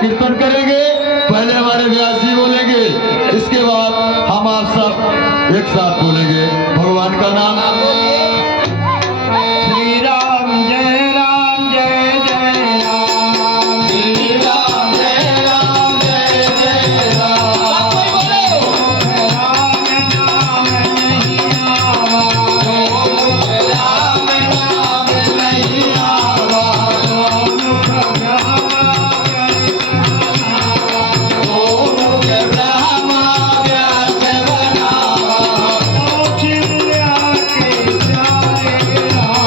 कीर्तन करेंगे। पहले हमारे व्यास जी बोलेंगे, इसके बाद हम आप सब एक साथ बोलेंगे भगवान का नाम। श्री राम जय राम जय जय राम, श्री राम जय राम जय जय राम। राम नाम नहीं आवा, राम नाम नहीं आवा, मुख ब्रह्मा व्यास बनावा, कौशल्या के प्यारे राम,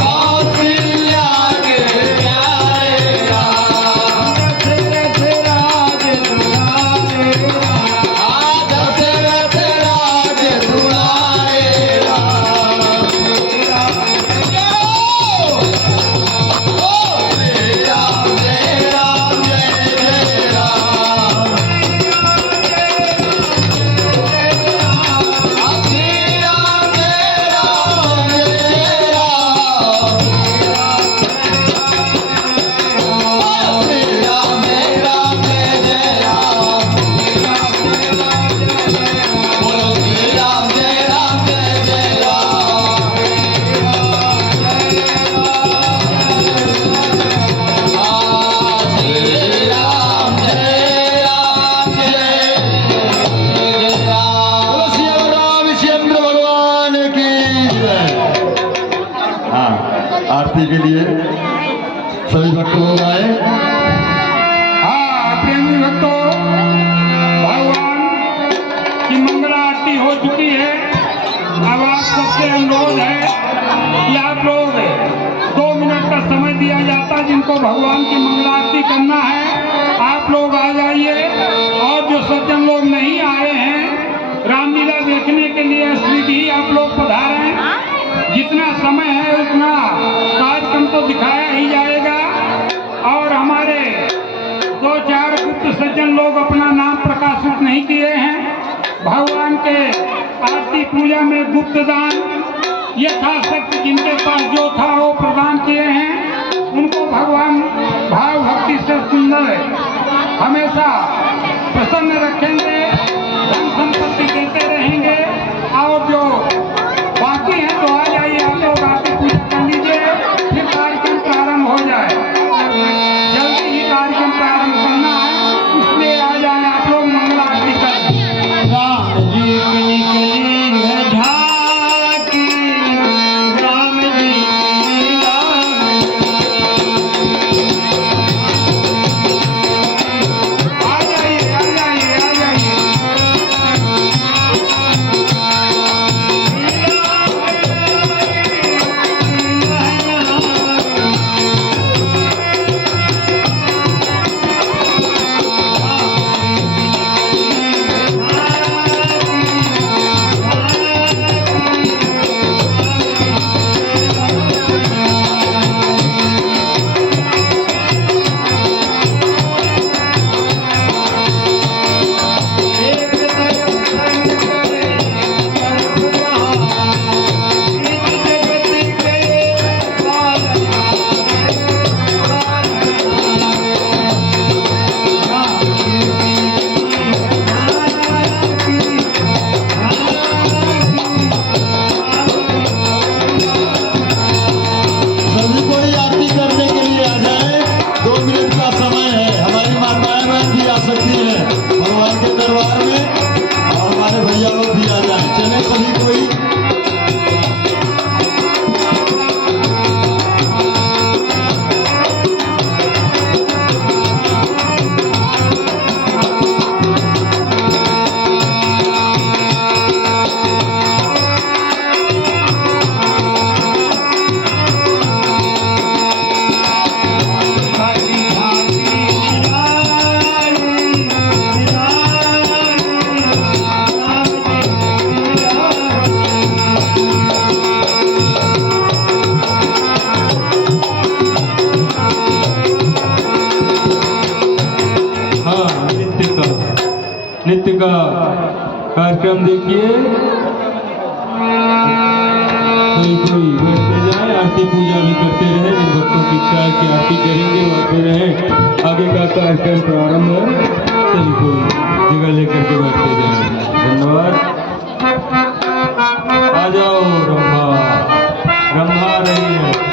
कौशल्या के प्यारे राम, दशरथ राज दुलारे राम, दशरथ राज दुलारे राम। श्री राम जय राम जय जय राम, श्री राम जय राम जय राम, श्री राम जय राम जय जय राम, बोलो श्री राम जय राम जय जय राम। श्री राम जय राम जय जय राम। बोलो श्री रामचंद्र भगवान की जय। हाँ, आरती के लिए सभी भक्त लोग आए। हाँ प्रेमी भक्तों, भगवान की मंगला आरती हो चुकी है। अब आप सबसे अनुरोध है कि आप लोग 2 मिनट का समय दिया जाता है, जिनको भगवान की मंगला आरती करना है आप लोग आ जाइए। और जो सज्जन लोग नहीं आए हैं रामलीला देखने के लिए, श्रीजी आप लोग पधारें। जितना समय है उतना कार्यक्रम तो दिखाया ही जाएगा। और हमारे 2-4 गुप्त सज्जन लोग अपना नाम प्रकाशित नहीं किए हैं। भगवान के आरती पूजा में गुप्त दान यथाशक्ति जिनके पास जो था वो प्रदान किए हैं। उनको भगवान भाव भक्ति से सुंदर हमेशा प्रसन्न रखेंगे, धन संपत्ति देते रहेंगे। और जो बाकी हैं तो आ जाइए, आप लोग आरती पूजा कर लीजिए, फिर कार्यक्रम प्रारंभ हो जाए। जल्दी ही कार्यक्रम प्रारंभ करना है, इसलिए आ जाए आप लोग मंगला आरती कर। राम जी की निकली है झांकी, राम जी की लाल। आ कार्यक्रम देखिए। कोई बैठते जाए, आरती पूजा भी करते रहे। जिन भक्तों की इच्छा है कि आरती करेंगे वो आते रहे। आगे का कार्यक्रम प्रारंभ है, सभी कोई जगह लेकर के बैठते जाए। धन्यवाद। आ जाओ रंभा, रंभा रही है।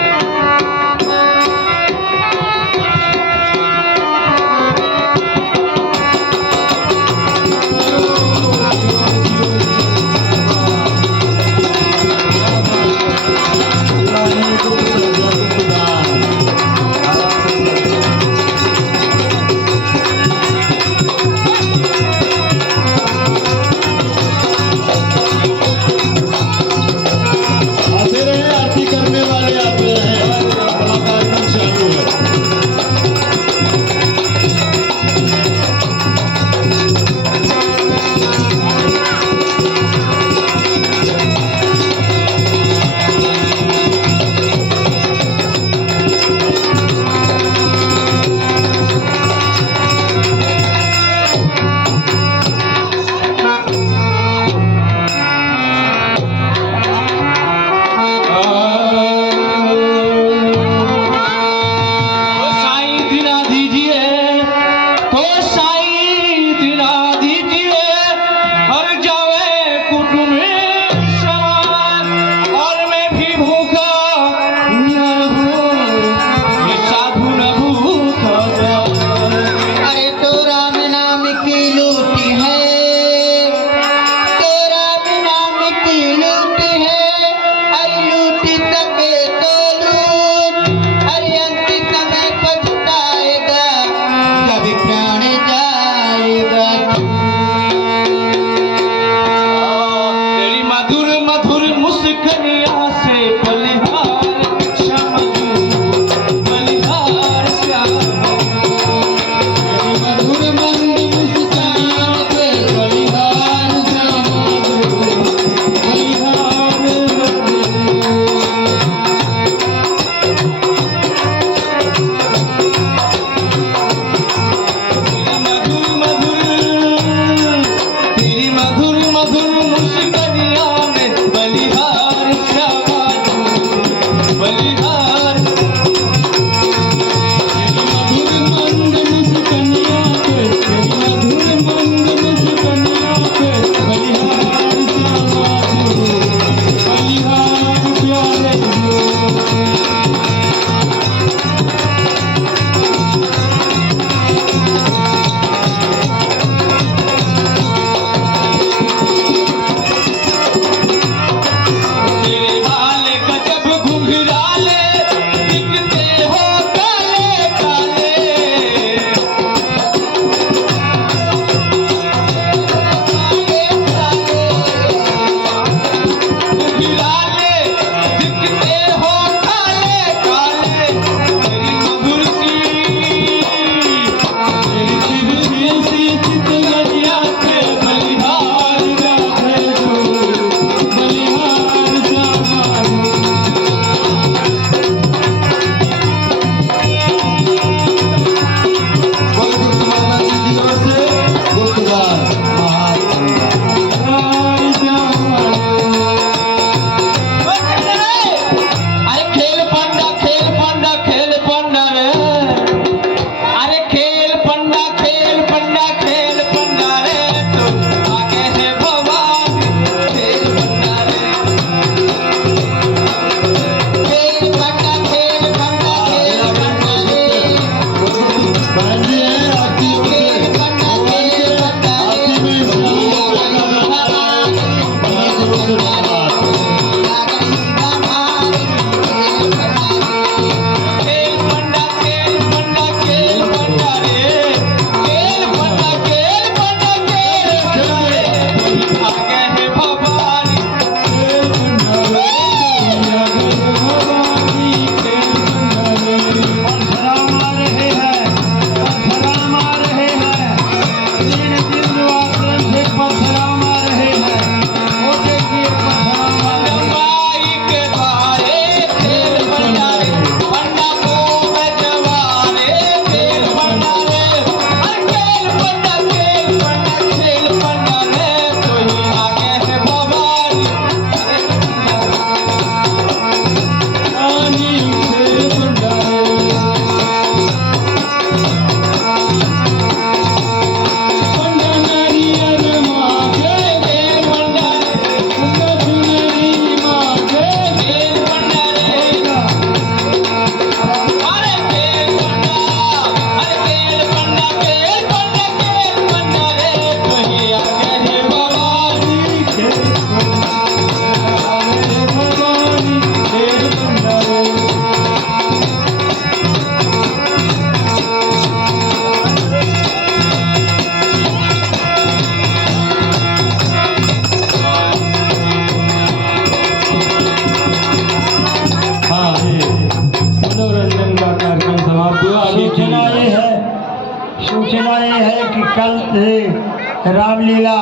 कल से रामलीला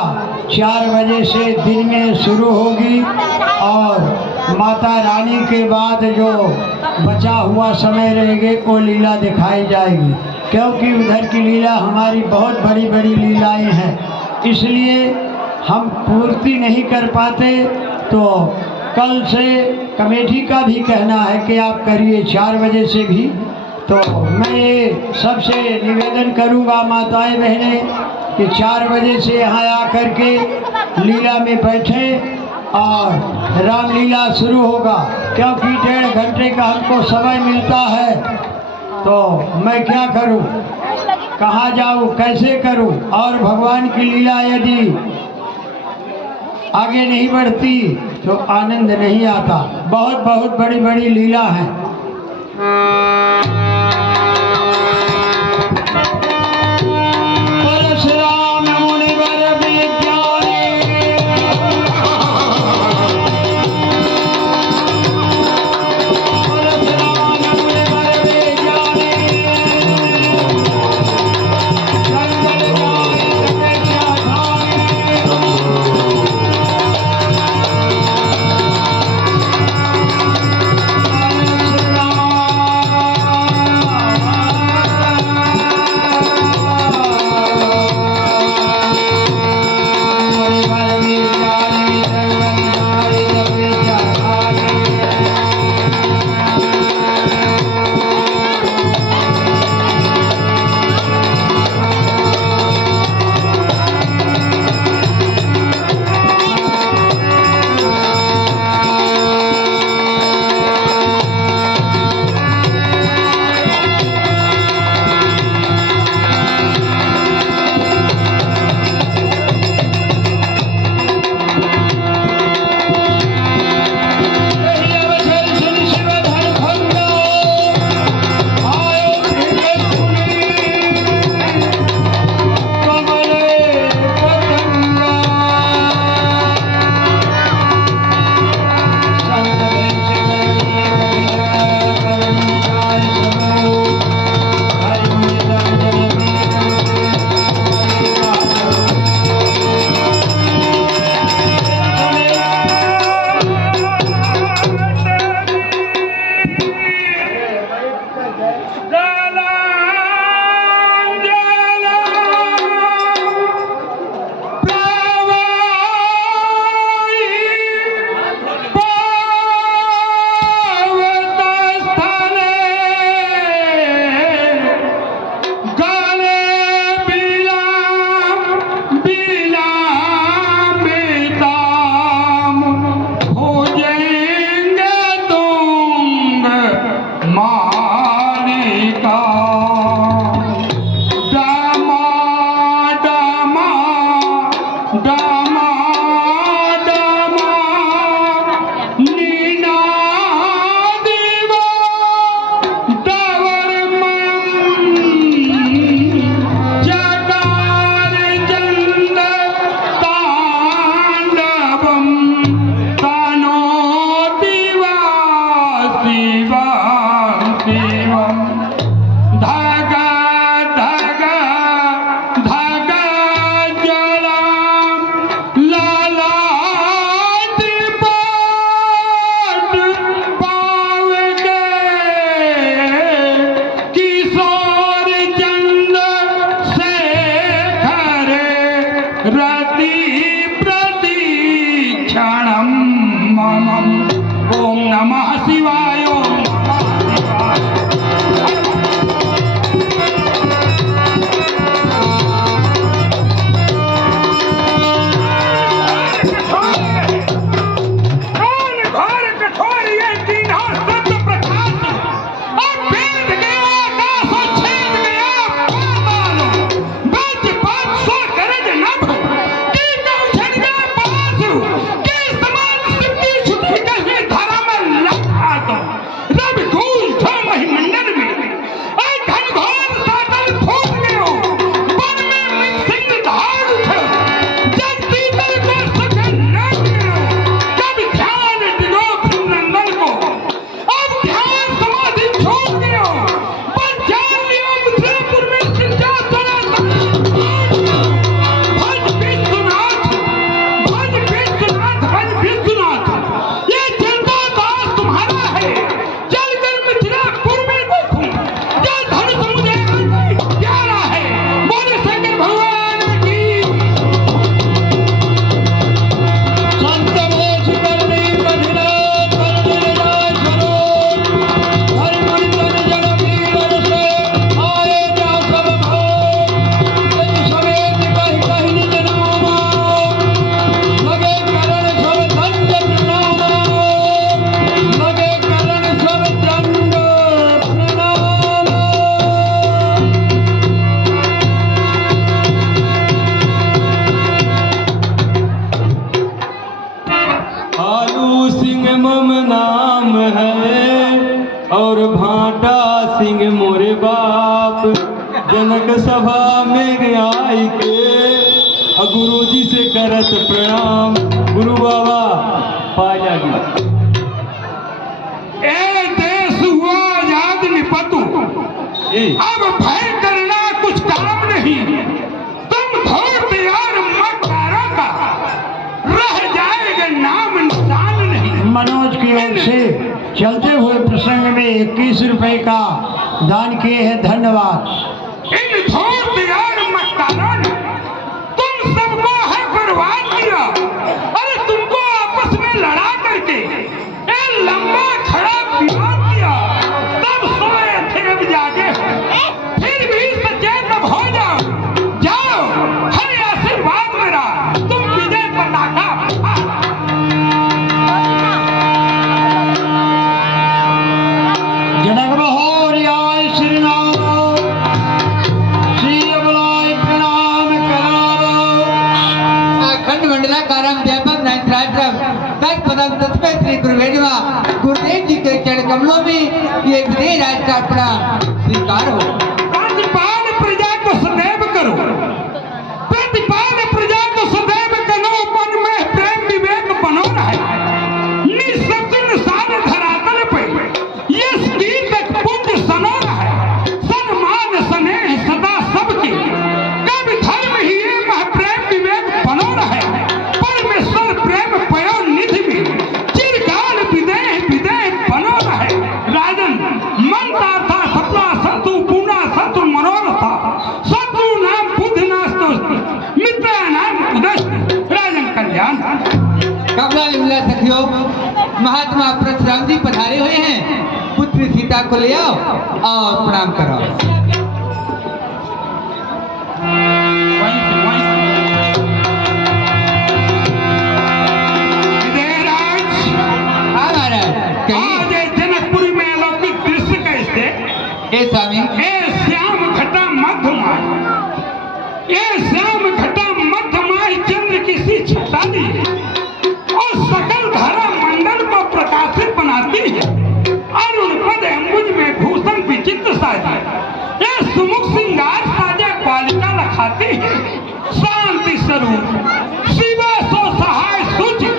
4 बजे से दिन में शुरू होगी और माता रानी के बाद जो बचा हुआ समय रहेगी वो लीला दिखाई जाएगी, क्योंकि उधर की लीला हमारी बहुत बड़ी बड़ी लीलाएं हैं, इसलिए हम पूर्ति नहीं कर पाते। तो कल से कमेटी का भी कहना है कि आप करिए 4 बजे से भी। तो मैं ये सबसे निवेदन करूंगा माताएं बहनें कि 4 बजे से यहाँ आकर के लीला में बैठें और रामलीला शुरू होगा, क्योंकि 1.5 घंटे का हमको समय मिलता है। तो मैं क्या करूं, कहाँ जाऊं, कैसे करूं? और भगवान की लीला यदि आगे नहीं बढ़ती तो आनंद नहीं आता। बहुत बहुत बड़ी बड़ी लीला है। परशुराम मुनिवर विज्ञानी, परशुराम मुनिवर विज्ञानी, जंगल जाए ओम नमः शिवाय, ओम नमः शिवाय। और भाटा सिंह मोरे बाप जनक सभा में आई के गुरु जी से करत प्रणाम। गुरु बाबा पाया गया। ए देश हुआ आजाद निपतु, अब भय करना कुछ काम नहीं। तुम धोर तैयार मकारा का रह जाएगा नाम निशान नहीं। मनोज की ओर से चलते हुए प्रसंग में 21 रुपए का दान किए हैं, धन्यवाद। इन धोर तैयार मकारों ने तुम सबको है बर्बाद किया। अरे तुमको आपस में लड़ा करके एक लंबा खड़ा विवाद किया। तब सोए थे अब जागे हो, फिर भी सचेत अब हो जाओ। जाओ हर आशीर्वाद मेरा, तुम विजय पताका जनक बहोरियाय श्री राम, श्री अबलाय प्रणाम करावो। अखंड मंडलाकारम व्यापक नायत्रात्रम तत् पदम तस्मै श्री गुरुवे नमः। गुरुदेव जी के चरण कमलों में ये विदेह राज का प्रणाम स्वीकार हो। प्रतिपाल प्रजा को सदैव करो, प्रतिपाल प्रजा को सदैव करो। मन में प्रेम विवेक बनो रहे, निःशब्द निशान धरातल पे यश कीर्तक पुंज सनो रहे। सन्मान स्नेह सदा सबके, कवि धर्म ही मह प्रेम विवेक बनो रहे। परमेश्वर प्रेम पयो निधि में, चिरकाल विदेह विदेह बनो रहे। राजन मनता था सपना संतु पूर्णा संतु मनोरथा, शत्रु नाम बुद्ध नास्तो मित्र नाम उदस्त। राजन कल्याण कमला विमला सखियों, महात्मा परशुराम जी पधारे हुए हैं। पुत्री सीता को ले आओ और प्रणाम कराओ। विदेहराज, हाँ महाराज कहिए। आज ये जनकपुरी में अलौकिक दृश्य कैसे? हे स्वामी, ए श्याम घटा मध्यमाय, ये श्याम घटा मध्यमाय चंद्र की छटा दी और सकल धारा मंडल को प्रकाशित बनाती है। अरुण पद अंबुज में भूषण विचित्र साजे, ये सुमुख श्रृंगार साजे बालिका लखाती है। शांति स्वरूप शिवा सो सहाय सूचि,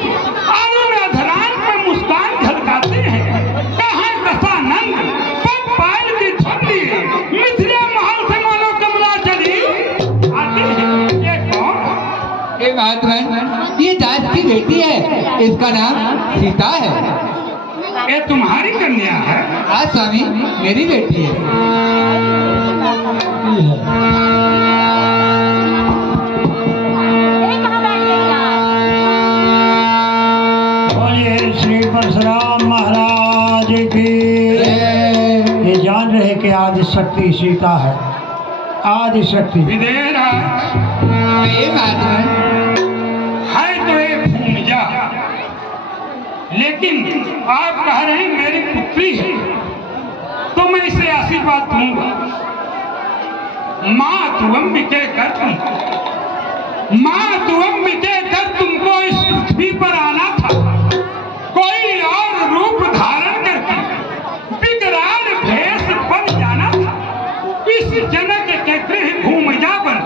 अरुण अधरान में मुस्कान झलकाती है। कहाँ दशानंद पग पायल की झल्ली, मिथिला महल से मानो कमला चली आती है। ये कौन? हे महात्मा, ये दास की बेटी है, इसका नाम सीता है। ये तुम्हारी कन्या है? हाँ स्वामी, मेरी बेटी है। बोलिए श्री परशुराम महाराज की। ये जान रहे कि आदि शक्ति सीता है, आदि शक्ति। विदेहराज, हे महात्मा, है तो एक भूमिजा, लेकिन आप कह रहे हैं मेरी पुत्री है, तो मैं इसे आशीर्वाद दूंगा। माँ तुअंबिके कर तुम, माँ तुअंबिके कर तुमको इस पृथ्वी पर आना था। कोई और रूप धारण करके विकराल भेष बन जाना था। इस जनक के गृह भूमिजा बन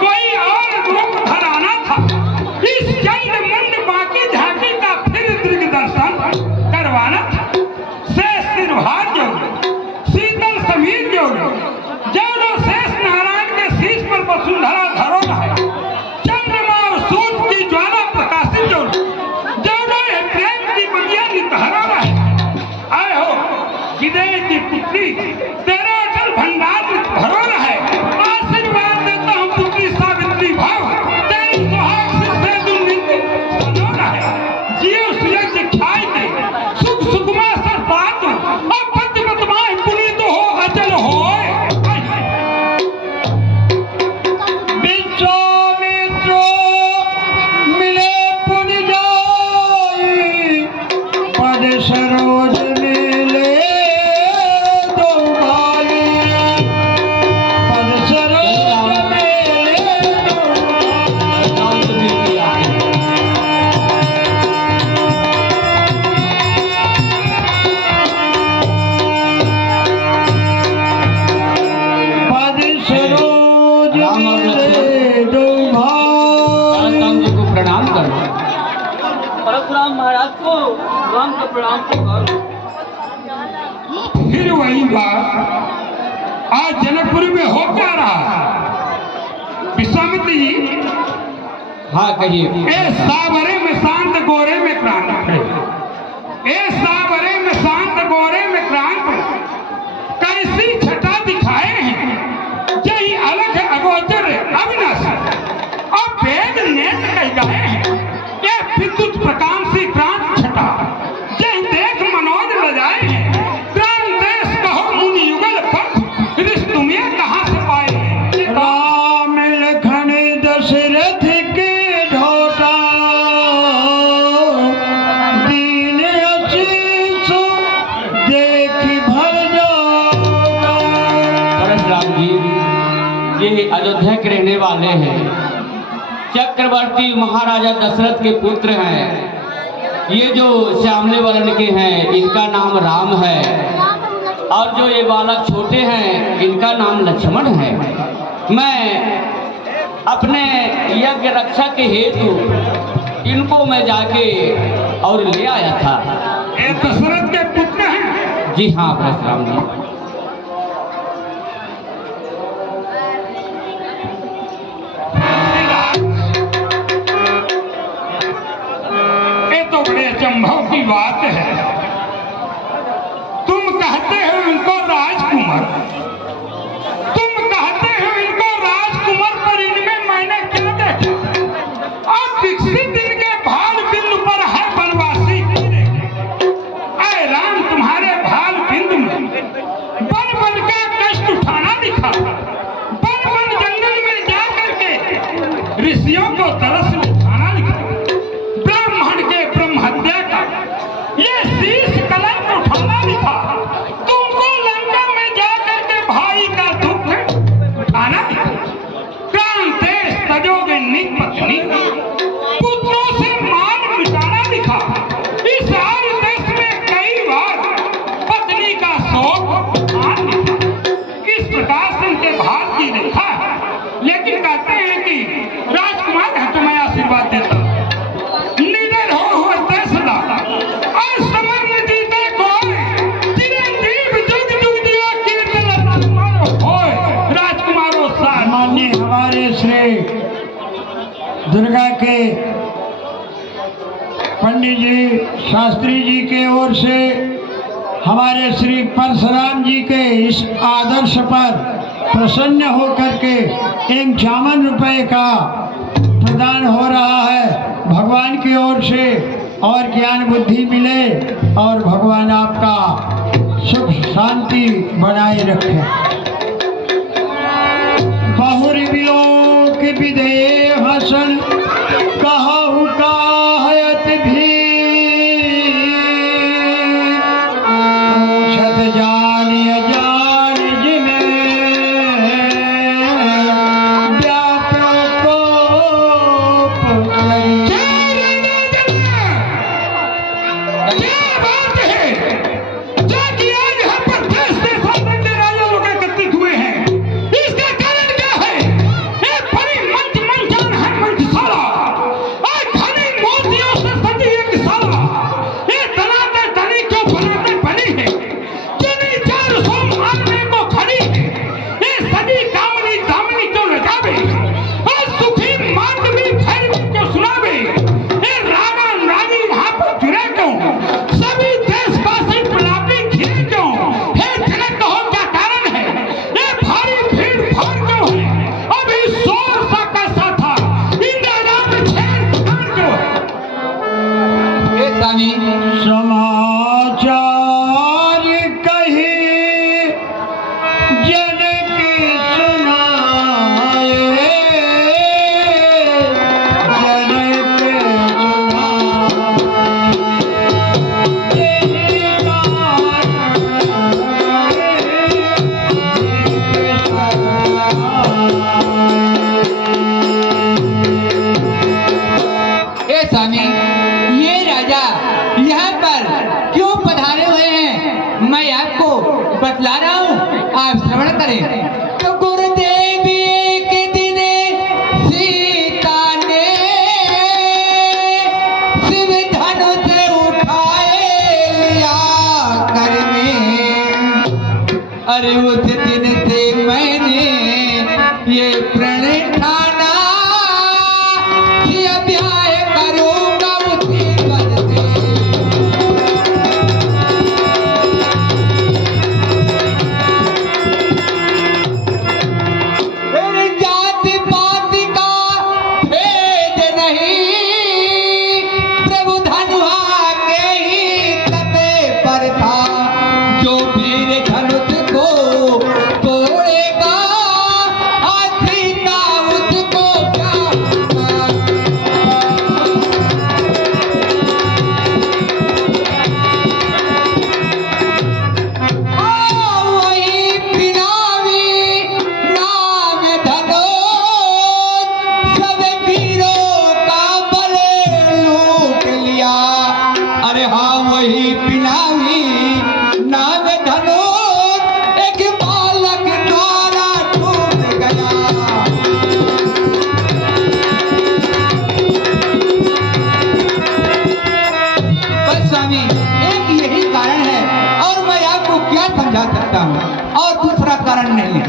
कोई और रूप धराना था। इस चंड मुंड बाकी झांकी का फिर दृग दर्शन करवाना था। शेष सिरहार जोड़ो, शीतल समीर जोड़ो, जोड़ो शेष नारायण के शीश पर वसुंधरा धरो है। चंद्रमा और सूर्य की ज्वाला प्रकाशित जोड़ो, जोड़ो ये प्रेम की बगिया नितहरा रहे। आए हो विदेह की पुत्री, तेरा अटल भंडार भरो रहे। आशीर्वाद देता हूँ पुत्री सावित्री भाव, तेरी सुहाग सिर से दुर्नीति सनो रहे। जियो सुयज्ञ ख्याय के सुख सुखमा सर बात, अब पतिमतमाय पुनीत हो अचल होए। विश्वामित्रो मिले पुन जाई, पद सरोज मिले दो भाई। राम को प्रणाम तो कर। फिर वही बात आज जनकपुर में हो क्या रहा? विश्वामित्री जी, हाँ कहिए। ए सावरे में शांत गोरे में क्रांत है, ए सावरे में शांत गोरे में क्रांत कैसी छटा दिखाए हैं, जही अलग अगोचर अविनाशी और वेद नेत्र कह गए हैं। ये विद्युत प्रकाश से क्रांत छटा जही देख मनोज बजाए हैं। क्रांत देश कहो मुनि युगल पंथ ऋषि तुम्हें कहाँ से पाए हैं? राम लखन दशरथ के ढोटा दीन आशीष देख भर जाओगा। परशुराम जी, ये अयोध्या के रहने वाले हैं, चक्रवर्ती महाराजा दशरथ के पुत्र हैं। ये जो सामने वर्ण के हैं इनका नाम राम है, और जो ये बालक छोटे हैं इनका नाम लक्ष्मण है। मैं अपने यज्ञ रक्षा के हेतु इनको मैं जाके और ले आया था। ये दशरथ के पुत्र हैं। जी हाँ परशुराम जी। ये तो बड़े अचंभव की बात है। तुम कहते हो इनको राजकुमार, तुम कहते हो इनको राजकुमार, पर इनमें मैंने क्या देखा? और विकसित इनके भाल बिंदु पर है वनवासी कीड़े। ऐ राम, तुम्हारे भाल बिंदु में बन बन का कष्ट उठाना दिखा। बन बन जंगल में जा करके ऋषियों को तरस दिखाना दिखा। ब्राह्मण के ब्रह्म हत्या का ये शीश कलंक उठाना दिखा। तुमको लंका में जा करके भाई का दुख उठाना दिखा। क्रांतेश तजोगे पत्नी पुत्रों से मान मिटाना दिखा। इस आर्य देश में कई बार पत्नी का शोक मान दिखा। इस प्रकार से उनके भाग की देखा, लेकिन कहते हैं कि राजकुमार है तो मैं आशीर्वाद देता हूं। निडर हो हृदय सदा और समग्र जीते कोई। चिरंजीव जुग जुग दिया कीर्तन राजकुमारो होय, राजकुमारो साथ। माननीय हमारे श्री दुर्गा के पंडित जी शास्त्री जी के ओर से हमारे श्री परशुराम जी के इस आदर्श पर प्रसन्न होकर के 51 रुपए का प्रदान हो रहा है भगवान की ओर से, और ज्ञान बुद्धि मिले और भगवान आपका सुख शांति बनाए रखे। बहुरी बिलोक विदे हसन कहु काहयत भी पूछत जानिय जान जिने व्यापक कोप करी। क्या बात है? जाति आज यहाँ पर देश से शासन के राजा लोग एकत्रित हुए हैं। इसका कारण क्या है? ये बड़ी मंचान है मंचशाला, और घनी मोतियों से सजी एक शाला। ये दलाते धनी क्यों बनाते बनी है? चुनी 400 मारने को खड़ी है। ये सजी कामनी दामनी क्यों लगावे? और सुखी मांडवी भैरवी क्यों सुनावे? ये रागा रानी वहां पर गिरे क्यों? सभी देशवासी गुलाबी घिरे क्यों? हे जनक कहो क्या कारण है? ये भारी भीड़ भाड़ क्यों है? अभी शोर सा कैसा था? इंदिरा में छेड़छाड़ क्यों है? ए स्वामी, समाचार कही जनक सुनाए, जनक ए स्वामी, ये राजा यहाँ पर क्यों पधारे हुए हैं? मैं आपको बतला रहा हूँ, आप श्रवण करें। तो गुरुदेवी एक दिन सीता ने शिव धनुष उठाए, अरे उस दिन से मैंने ये प्रण ठाना कि अब ब्याह करूंगा उसी वर से। जाति पाति का भेद नहीं, प्रभु धनुआ के ही तते पर था। जो वीर धनुष को तोड़ेगा हाथी का उसको क्या होगा। वही पिनावी नाम धनुष सब वीरों का बल लूट लिया। अरे हाँ वही पिनावी नाम धनुष एक बालक द्वारा टूट गया। बस स्वामी एक यही कारण है और मैं आपको क्या समझा सकता हूँ और दूसरा कारण नहीं है।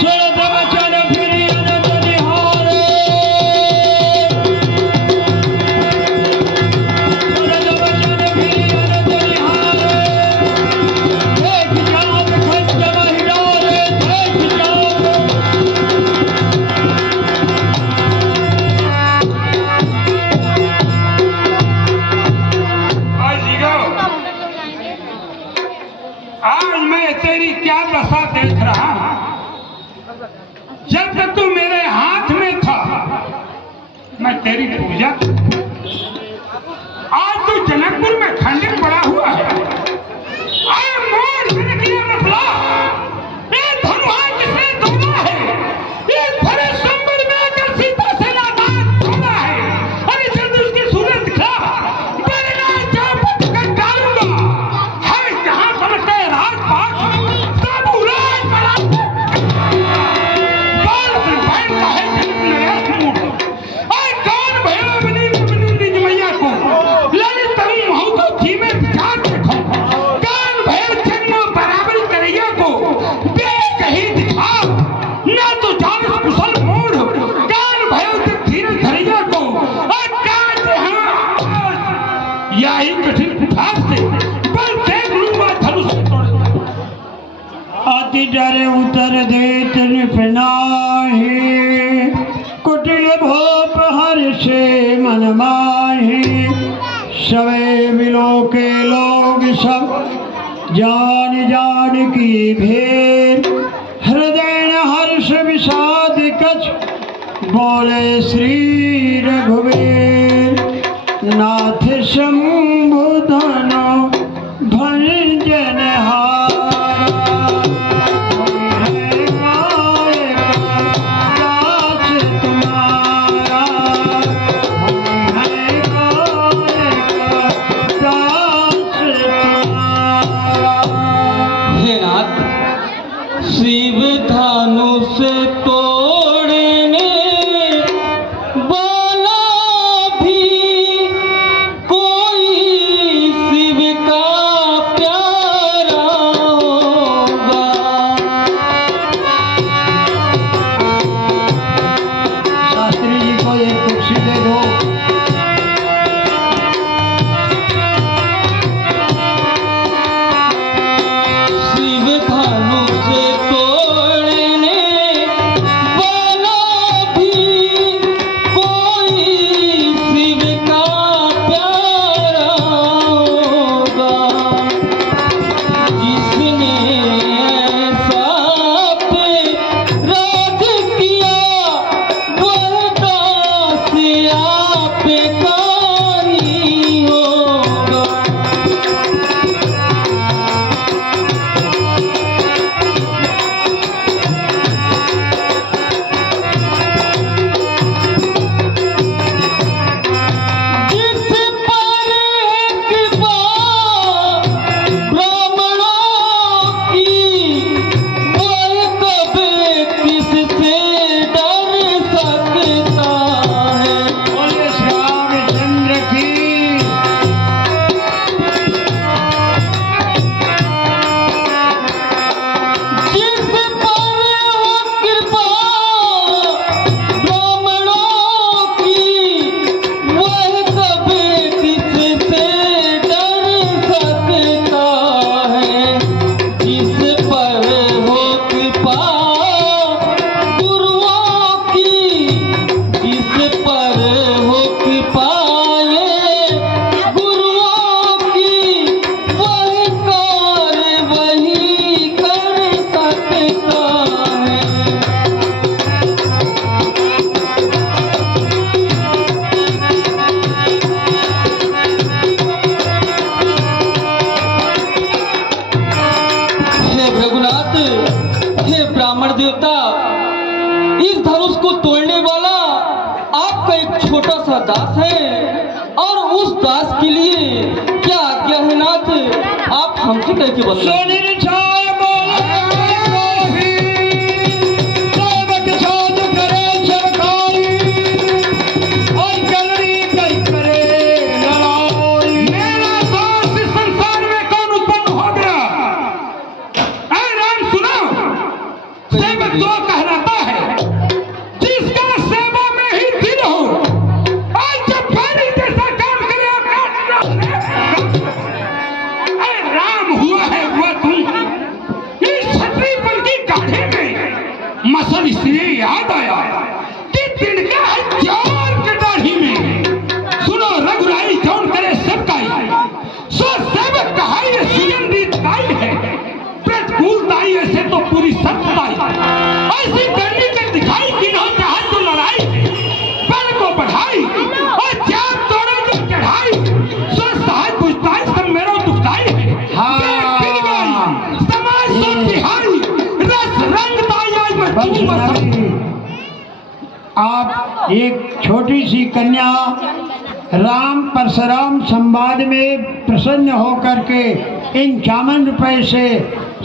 सुरत बचन फिरी अनंत निहारे, सुरत बचन फिरी अनंत निहारे, देख जात खंड महिडारे, देख जात। आज मैं तेरी क्या दशा देख रहा हूं। जब तक तू मेरे हाथ में था मैं तेरी पूजा, आज तू जनकपुर में खंडित पड़ा हुआ है। अरे मोर से निकले मसला, ये धनुआ किसने तोड़ा है? ये भरे संबर में आकर सीता से नादान तोड़ा है। अरे जल्दी उसकी सूरत दिखा, वरना चापट कर डालूंगा। हर जहां पलटे राजपाट सब उड़ान पड़ा। कौन से बैठ का है जन्म नरेश मूड? और कौन भयो बनी निज मैया को ललित तनु महु को धीमे विचार देखो। कौन भयो जन्म बराबरी करैया को देख ही दिखाओ। ना तो जान कुशल मूड, कौन भयो धीरे धरैया को और काज हम यही कठिन कुठार से बल देख लूंगा धनुष से तोड़ूंगा। अति डरे उतर देत निपनाही, कुटिल भोप हर्षे मन माही। सवे मिलो के लोग सब जान जान की भेद, हृदय न हर्ष विषाद कछ बोले श्री रघुवीर। नाथ शंभु धनो भंजन हे नाथ, शिव धनुष तोड़ने वाला भी कोई शिव विकास के लिए क्या आज्ञा है नाथ? आप हमसे कह के बताइए। सोनी छाय बोले कोही, सेवक छाज करे सरकारी, और कलरी कई करे लड़ाई। मेरा दोस्त इस संसार में कौन उत्पन्न हो गया? ऐ राम सुनो, सेवक तो कहलाता है जिसका सेवा में ही दिल हो, और जब पहले जैसा काम करे ऐ राम हुआ है हुआ तुम इस छतरी पर की गाढ़े में मसल इसलिए याद आया कि तिनका है जोर के दाढ़ी में। सुनो रघुराई जौन करे सबकाई, सो सेवक कहाई ये सुगंधित ताई है, प्रतिकूल ताई ऐसे तो पूरी सत्ताई, ऐसी करनी कर दिखाई कि न चाहे तो लड़ाई, बल को बढ़ाई और जाप तोड़े तो चढ़ाई, सो सहाय बुझताई सब मेरा दुखताई है। हाँ। पिन गई समाज सो तिहाई, रस रंग ताई आज मैं बस तुम बस नहीं। आप एक छोटी सी कन्या राम परशुराम संवाद में प्रसन्न होकर के इन 51 रुपए से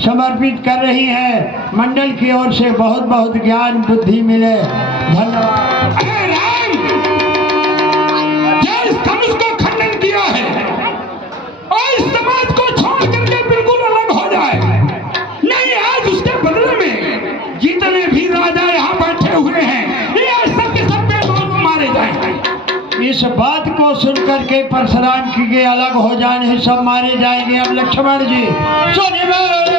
समर्पित कर रही हैं। मंडल की ओर से बहुत बहुत ज्ञान बुद्धि मिले। धन्यवाद। अरे राम, जय इस धनुष को खंडन किया है और इस समाज को छोड़ करके बिल्कुल अलग हो जाए, नहीं आज उसके बदले में जितने भी राजा यहाँ बैठे हुए हैं ये सब के सब बेमौत मारे जाएंगे। इस बात को सुनकर के परशुराम की के अलग हो जाने सब मारे जाएंगे। अब लक्ष्मण जी सोने वाले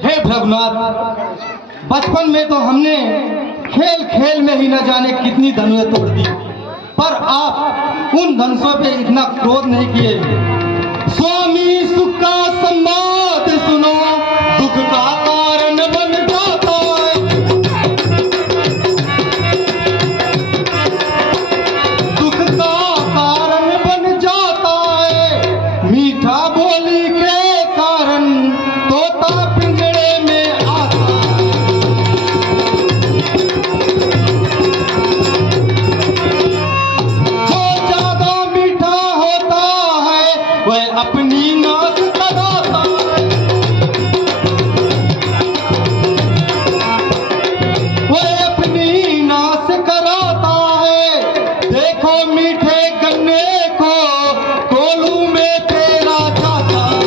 हे भ्रभनाथ, बचपन में तो हमने खेल खेल में ही न जाने कितनी धनुएं तोड़ दी, पर आप उन धनुषों पे इतना क्रोध नहीं किए। स्वामी सुख का संवाद सुनो, दुख का कारण बन जाता है, दुख का कारण बन जाता है, मीठा बोली के कारण तोता पिंजड़े में आता है। जो ज्यादा मीठा होता है वह अपनी नाक कराता है, वह अपनी नाश कराता है। देखो मीठे गन्ने को कोलू में तेरा जाता है।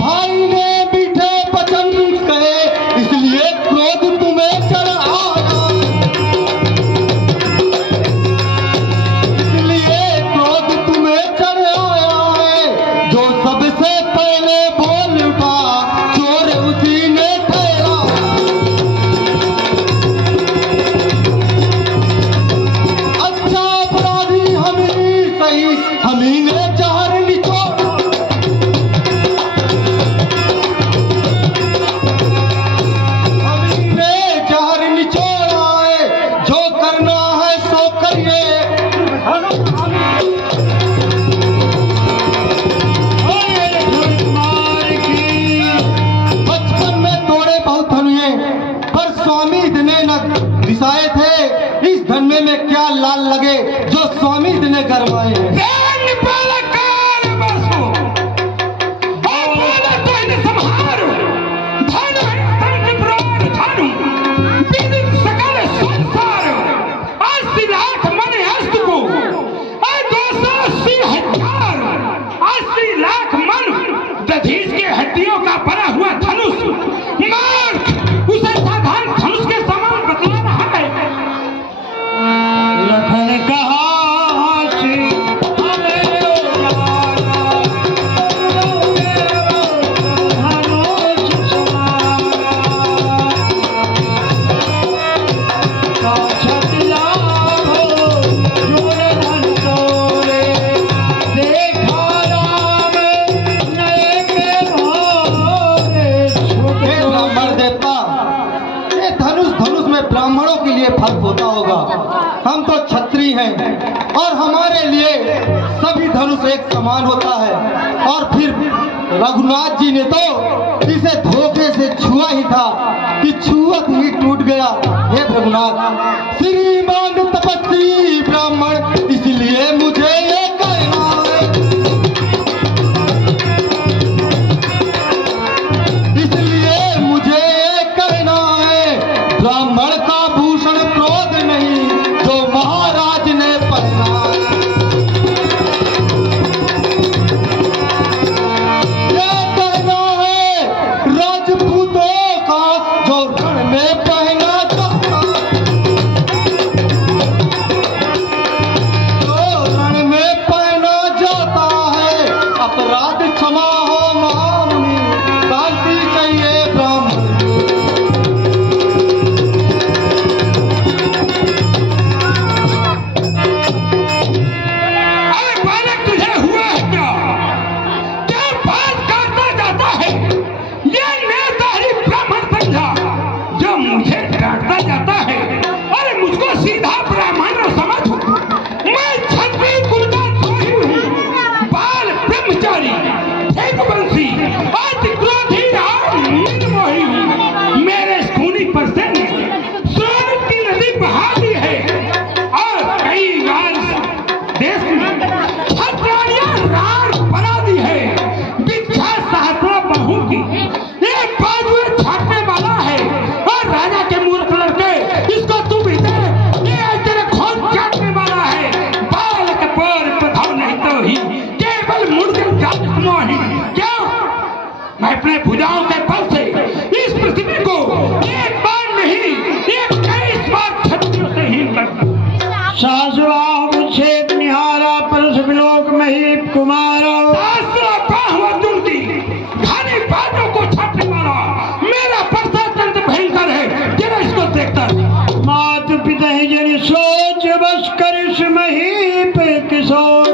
भाई ने मीठे वचन कहे इसलिए क्रोध तुम्हें चढ़ आया, इसलिए क्रोध तुम्हें चढ़ आया है। जो सबसे पहले बोल उठा चोर उसी ने ठहरा। अच्छा अपराधी हम ही सही, हम ही ने जहर निचोड़ा, हमने जहर निचोड़ा है। जो करना है सो करिए। बचपन में तोड़े बहुत धनुए, पर स्वामी इतने न रिसाए थे। इस धन्मे में क्या लाल लगे जो स्वामी इतने गरमाए हैं। देन पाला काल बसो, और बोला तो इन्हें संहारो, धन है संत प्राण धनु, विदित सकल संसार, 80 लाख मन हस्त को, और 280,000, 80 लाख मन दधीच के हड्डियों का बना हुआ धनुष, मूर्ख उसे साधारण धनुष के समान बतला रहा है। लखन कहा हैं और हमारे लिए सभी धनुष एक समान होता है। और फिर रघुनाथ जी ने तो इसे धोखे से छुआ ही था कि छुअत ही टूट गया। हे रघुनाथ, श्रीमान तपस्वी ब्राह्मण, इसलिए मुझे ये कहना है, इसलिए मुझे ये कहना है, ब्राह्मण का भूषण क्रोध नहीं जो महाराज ने पहना है। ये कहना है राजपूतों का जो रण में पहना जाता, जो रण में पहना जाता है। अपराध क्षमा हो महामुनि, शांति चाहिए ब्राह्मण। अरे बालक, तुझे हुआ है क्या? क्या बात करता जाता है? ये मैं तारी ब्राह्मण समझा जो मुझे डांटता जाता है। अरे मुझको सीधा ब्राह्मण समझ। मैं क्षत्रिय कुल का द्रोही हूँ, बाल ब्रह्मचारी, ठेकवंशी, अति क्रोधी और निर्मोही हूँ। मेरे खूनी पर से सोने की नदी बहा दी है और कई बार देश में छत्राड़ियां रार बना दी है। बिच्छा सहस्रा बहू की एक बाजू छाटने वाला है और राजा के मूर्ख लड़के इसको तू भी दे, ये तेरे खोज चाटने वाला है। बाल के पर बधाव नहीं तो ही केवल मुड़कर जात मोही। क्यों? मैं अपने भुजाओं के बल से इस पृथ्वी को एक बार नहीं, एक 23 बार क्षत्रियों से हीन करता। सासुआम छेद निहारा परस विलोक महीप कुमारा। शास्त्र बाहुआ दुर्दी, खाली बातों को छापने वाला मेरा परसा तंत्र भयंकर है। जरा इसको देखता रह। मात पिता जन सोच बस करिश महीप किशोर।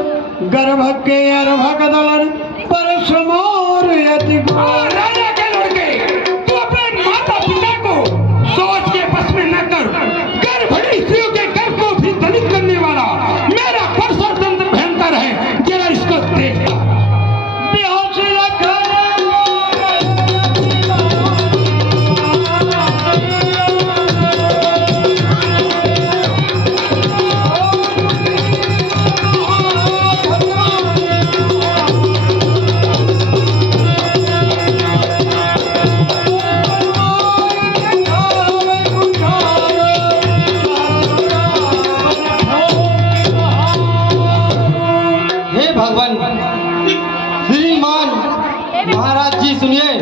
गर्भ के अर्भक दलन परस मोर अति और राजा के लड़के, तू अपने माता पिता को सोच के बस में न कर। गर्भणी स्त्रियों के गर्भ को भी दलित करने वाला मेरा परसा तंत्र भयंकर है। जरा इसको देखता रह। बेहोश रखा हे भगवान, श्रीमान महाराज जी सुनिए।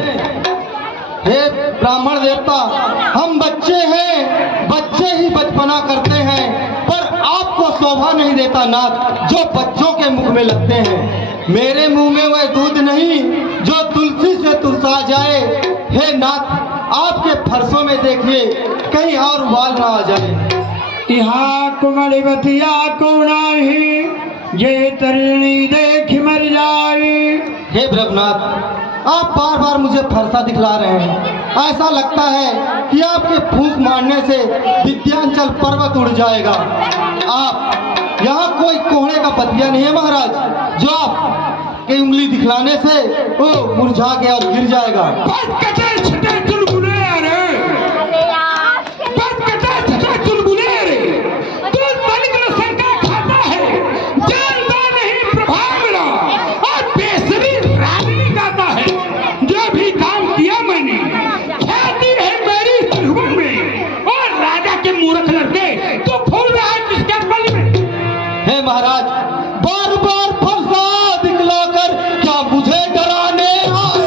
हे ब्राह्मण देवता, हम बच्चे हैं, बच्चे ही बचपना करते हैं, पर आपको शोभा नहीं देता नाथ जो बच्चों के मुख में लगते हैं। मेरे मुंह में वह दूध नहीं जो तुलसी से तुलसा जाए। हे नाथ, आपके फरसों में देखिए कहीं और उबाल ना आ जाए। यहाँ कुमड़वतिया को नाही, जे तरिणी देख मर जाई। हे ब्रह्मनाथ, आप बार बार मुझे फरसा दिखला रहे हैं। ऐसा लगता है कि आपके फूंक मारने से विद्यांचल पर्वत उड़ जाएगा। आप यहाँ कोई कोहड़े का पतिया नहीं है महाराज जो आप की उंगली दिखलाने से वो मुरझा गया और गिर जाएगा। बस कटे छटे चुलबुले रे, बस कटे छटे चुलबुले रे। तू तनिक न सरका खाता है, जानता नहीं प्रभाव मेरा, और बेसरी रागिनी गाता है। जो भी काम किया मैंने, ख्याति है मेरी त्रिभुवन में, और राजा के मूर्ख लड़के तो फूल रहा है किसके बल में। हे महाराज, बार बार फरसा दिखलाकर क्या मुझे डराने आए?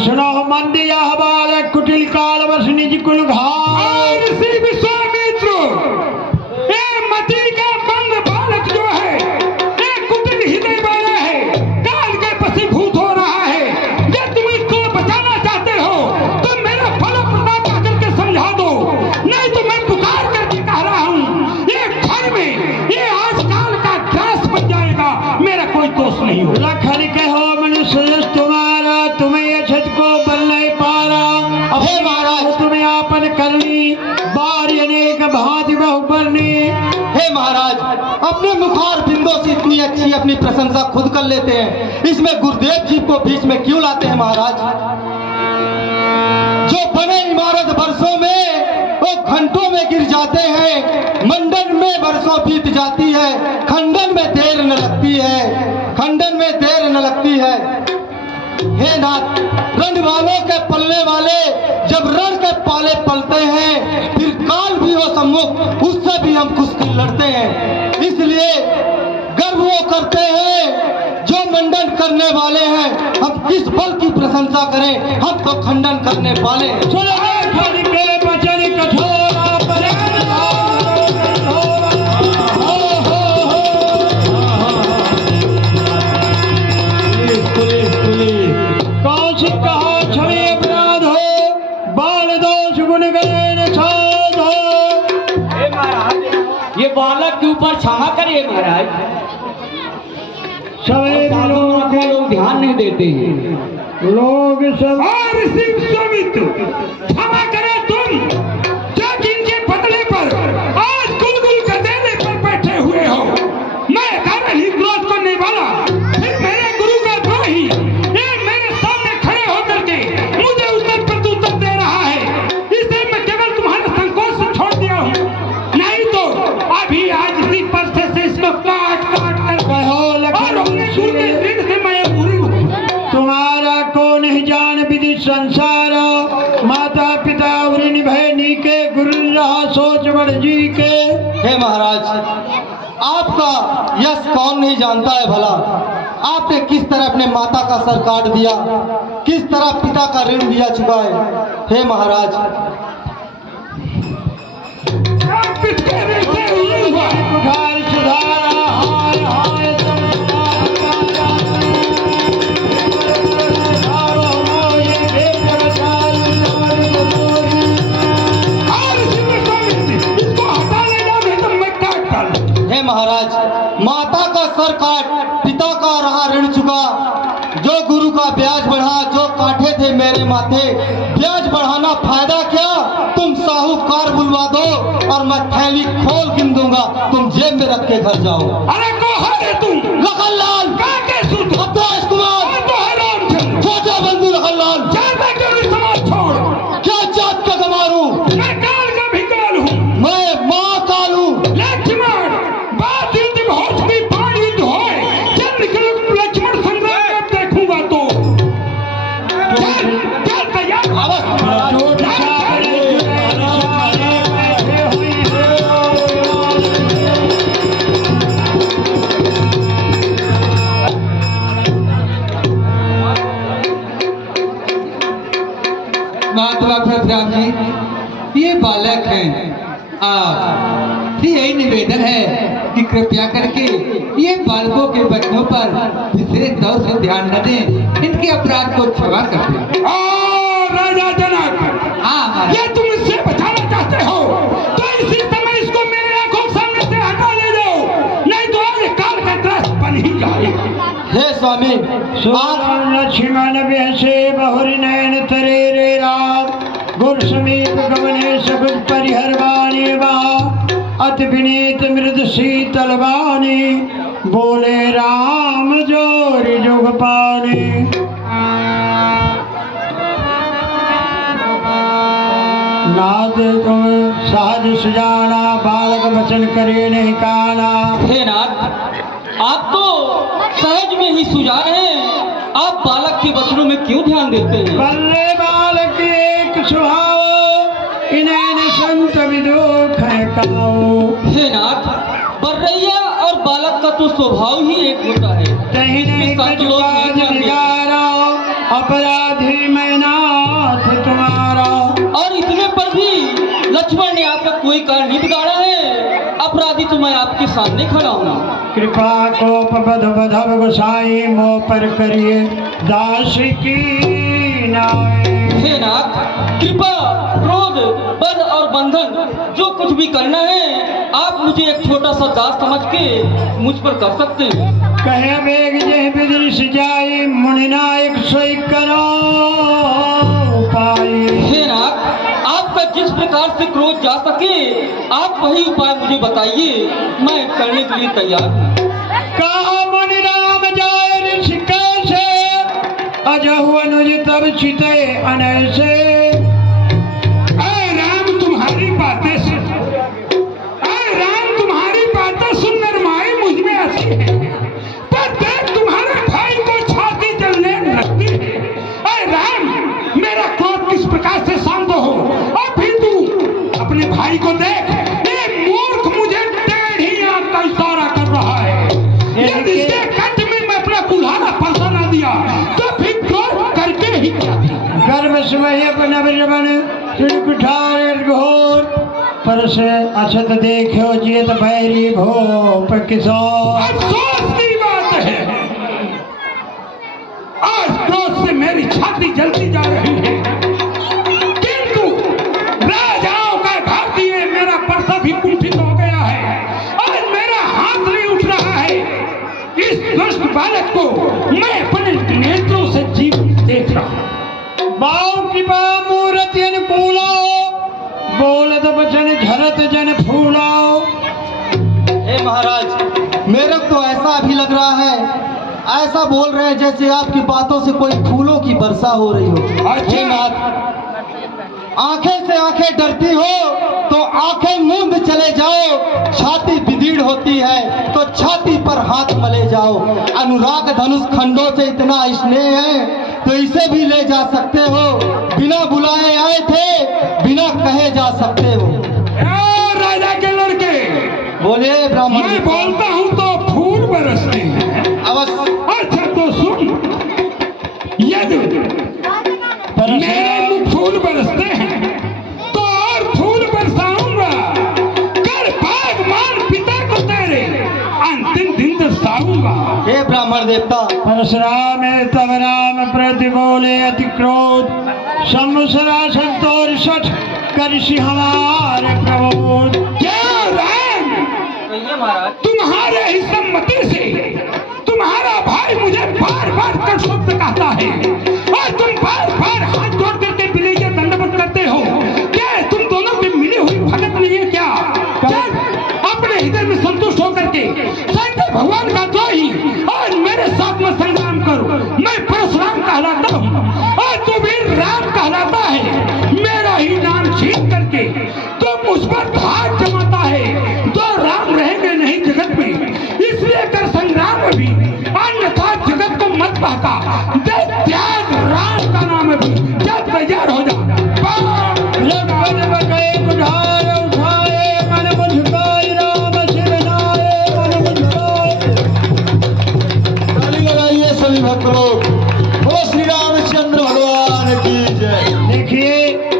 सुनो मंदिया हवाल कुटिल काल बस निज कुल घाव और ऋषि विश्वामित्र ये मति का मंद बालक जो है ये कुटिल हृदय वाला है, काल के वशीभूत हो रहा है। ये तुम इसको बचाना चाहते हो तो मेरा फल प्रताप आकर के समझा दो, नहीं तो मैं पुकार करके कह रहा हूँ ये घर में ये आजकल का ग्रास बन जाएगा, मेरा कोई दोष नहीं हो। लखन कहो मनुष्य तुम्हारा तुम्हें ये छत को बल नहीं पारा। अब हे महाराज, तुम्हें आपन करनी बार अनेक भांति बहुबरनी। हे महाराज, अपने मुखार बिंदों से इतनी अच्छी अपनी प्रशंसा खुद कर लेते हैं, इसमें गुरुदेव जी को बीच में क्यों लाते हैं महाराज? जो बने इमारत वर्षों में वो घंटों में गिर जाते हैं, मंडन में वर्षों बीत जाती है, खंडन में देर न लगती है, खंडन में देर न लगती है। हे नाथ, रण वालों के पलने वाले जब रण के पाले पलते हैं, फिर काल भी हो सम्मुख उससे भी हम कुश्ती लड़ते हैं। इसलिए गर्व वो करते हैं जो मंडन करने वाले हैं। हम किस बल की प्रशंसा करें, हम तो खंडन करने वाले हैं। सुनो खन के वचन कठोरा कौन सी कहा छवि अपराध हो, बाल दोष गुण गए छाद हो। ये बालक के ऊपर क्षमा करिए महाराज, सभी लोग ध्यान नहीं देते। लोग सब और ऋषि विश्वामित्र क्षमा करें तुम जो जिनके बदले पर आज गुलगुल गदेले पर बैठे हुए हो। मैं कारण ही क्रोध करने वाला, फिर मेरे गुरु का द्रोही ये मेरे सामने खड़े होकर के मुझे उत्तर प्रत्युत्तर दे रहा है। इसे मैं केवल तुम्हारे संकोच से छोड़ दिया हूँ, नहीं तो अभी आज इसी पर्चे से इसको काट काट कर कहो और अपने गुरु के ऋण से मैं पूरी हूँ। तुम्हारा को नहीं जान विधि संसार, माता पिता उरी निभय नीके, गुरु रहा सोच बड़ जी के। हे महाराज, आपका यश कौन नहीं जानता है भला? आपने किस तरह अपने माता का सर काट दिया, किस तरह पिता का ऋण दिया चुका है। हे महाराज, आप किसके ऋण से हुई हुआ? उधार सुधारा हाय हाय इसको हटा ले जाओ, नहीं तो मैं काट डालूं। हे महाराज, माता का सर काट, पिता का रहा ऋण चुका, जो गुरु का ब्याज बढ़ा, जो काटे थे मेरे माथे, ब्याज बढ़ाना फायदा क्या? तुम साहूकार बुलवा दो और मैं थैली खोल गिन दूंगा, तुम जेब में रख के घर जाओ। अरे कौन है तुम? लखन लाल, कहाँ के सूत्र? अवधेश कुमार, कौन तो है रामचंद्र? छोटा बंधु लखन लाल। जाता क्यों नहीं समाज छोड़? क्या जात का गंवार हूँ मैं काल का भी काल हूँ। मैं? माँ काल हूँ। लक्ष्मण बात युद्ध बहुत भी बाण युद्ध होए, चल निकल लक्ष्मण संग्राम में देखूंगा तो चल चल तैयार। चोट सारे जुड़े सारे बैठे हुए महात्मा परशुराम जी, ये बालक हैं, आप यही निवेदन है कि कृपया करके ये बालकों के बच्चों पर विशेष तौर से ध्यान न दें, इनके अपराध को क्षमा कर दें। और राजा जनक, हाँ महाराज। ये तुम इससे बचाना चाहते हो तो इसी समय इसको मेरे आंखों के सामने से हटा ले जाओ, नहीं तो आज काल का त्रस्त बन ही जाएगा। हे स्वामी, सुमान लक्ष्मण बेहसे बहुरी नयन तरे रे राम, गुर समीप गमने सकुज परिहरवानी बा, अति विनीत मृद शीतल वाणी, बोले राम जोरी जुग पानी। नाद तुम सहज सुजाना, बालक वचन करे नहीं काना। हे नाथ, आप तो सहज में ही सुजान हैं, आप बालक के वचनों में क्यों ध्यान देते हैं? बल्ले बालक एक स्वभाव, इन्हें संत विदुख है काऊ। हे नाथ, बर्रैया और बालक का तो स्वभाव ही एक होता है। कहीं नहीं इसमें संत लोग नहीं ध्यान देते। बिगाड़ा, अपराधी मैं नाथ तुम्हारा। और इतने पर भी लक्ष्मण ने आपका कोई कारण नहीं बिगाड़ा है, अपराधी तो मैं आपके सामने खड़ा हूँ। कृपा कोप बध बधव गोसाई मोह पर करिए दास की नाय। हे नाथ, कृपा क्रोध बध और बंधन जो कुछ भी करना है आप मुझे एक छोटा सा दास समझ के मुझ पर कर सकते हैं। कहे बेग जह विदृश जाई मुनिनायक सोई करो उपाय। हे नाथ, आपका जिस प्रकार से क्रोध जा सके आप वही उपाय मुझे बताइए, मैं करने के लिए तैयार हूँ। कहा मुनि राम जाए ऋषिकेश अजहु अनुज तब चिते अनैसे। राम तुम्हारी बातें सुन, राम तुम्हारी बातें सुनकर माए मुझ में आती है, पर देख तुम्हारे भाई को छाती जलने लगती है। राम, मेरा क्रोध किस प्रकार से शांत हो, और फिर तू अपने भाई को देख, ये मूर्ख मुझे टेढ़ी आंख का इशारा कर रहा है। यदि इसके कंठ में मैं अपना कुल्हाड़ा फंसा ना दिया तो फिर क्रोध करके ही क्या। गर्भ समय अपना बन कुठार घोर पर से अछत देखो जियत बैरी भोप किशोर। अफसोस की बात है, आज क्रोध से मेरी छाती जलती जा रही है, किंतु राजाओं का घाटी है, मेरा परसा भी कुंठित हो गया है, आज मेरा हाथ नहीं उठ रहा है। इस दुष्ट बालक को मैं अपने नेत्रों से जीवित देख रहा हूं। बाऊ कृपा मूर्ति अनुकूला बोलत बचन झरत जन फूला। हे महाराज, मेरे को तो ऐसा अभी लग रहा है, ऐसा बोल रहे हैं जैसे आपकी बातों से कोई फूलों की वर्षा हो रही हो। हे नाथ, आंखें से आंखें डरती हो तो आंखें मूंद चले जाओ, छाती विदीर्ण होती है तो छाती पर हाथ मले जाओ। अनुराग धनुष खंडों से इतना स्नेह है तो इसे भी ले जा सकते हो, बिना बुलाए आए थे, बिना कहे जा सकते हो। राजा के लड़के बोले ब्राह्मण। मैं बोलता हूं तो फूल बरसते हैं। अवश्य। अच्छा तो सुन, यदि मेरे मुख फूल बरसते हैं तो और फूल बरसाऊंगा, कर बागवान पिता को तेरे अंतिम दिन दर्शाऊंगा। हे ब्राह्मण देवता। परशुराम तब राम प्रति बोले अति क्रोध समुसरा संतोर सठ करसी हमारे प्रबोध। क्या राम, कहिए महाराज। तुम्हारे ही सम्मति से तुम्हारा भाई मुझे बार बार कर शब्द कहता है और तुम बार बार हाथ जोड़ करके विनय दंडवत करते हो। क्या तुम दोनों की मिली हुई भगत नहीं है क्या? चल अपने हृदय में संतुष्ट होकर के शंकर भगवान का द्रोही और मेरे साथ में संग्राम करो। मैं परशुराम कहलाता हूँ और तू भी राम कहलाता है। मेरा ही नाम छीन करके तो मुझ पर धाक जमाता है, तो राम रहेंगे नहीं जगत में, इसलिए कर संग्राम में भी, अन्यथा जगत को मत बहका दे, त्याग राम का नाम भी। जब तैयार हो जा सभी भक्त लोग, बोलो श्री रामचंद्र भगवान की जय। देखिए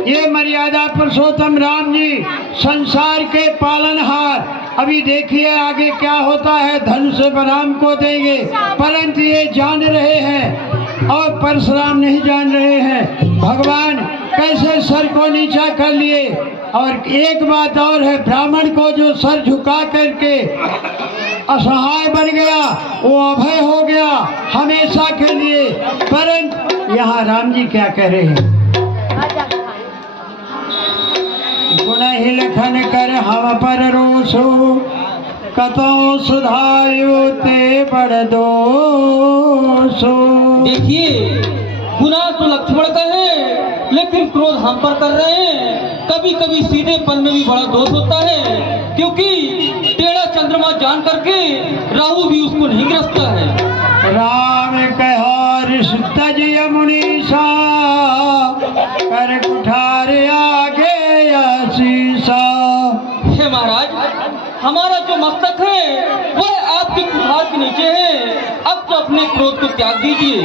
ये मर्यादा पुरुषोत्तम राम जी संसार के पालनहार। अभी देखिए आगे क्या होता है, धन से बलराम को देंगे, परंतु ये जान रहे हैं और परशुराम नहीं जान रहे हैं भगवान कैसे सर को नीचा कर लिए। और एक बात और है, ब्राह्मण को जो सर झुका करके असहाय बन गया वो अभय हो गया हमेशा के लिए। परंतु यहाँ राम जी क्या कह रहे हैं, गुण ही लखन कर हम पर रोसो कतौ सुधायो ते बड़ दोसो। देखिए गुनाह तो लक्ष्मण का है लेकिन क्रोध हम पर कर रहे हैं। कभी कभी सीधेपन में भी बड़ा दोष होता है, क्योंकि टेढ़ा चंद्रमा जान करके राहु भी उसको नहीं ग्रसता है। राम कहो ऋषि मुनीसा कर कुठार आगे आशीषा। हे महाराज, हमारा जो मस्तक है वह आपके कुठार के नीचे है। अब तो अपने क्रोध को त्याग दीजिए।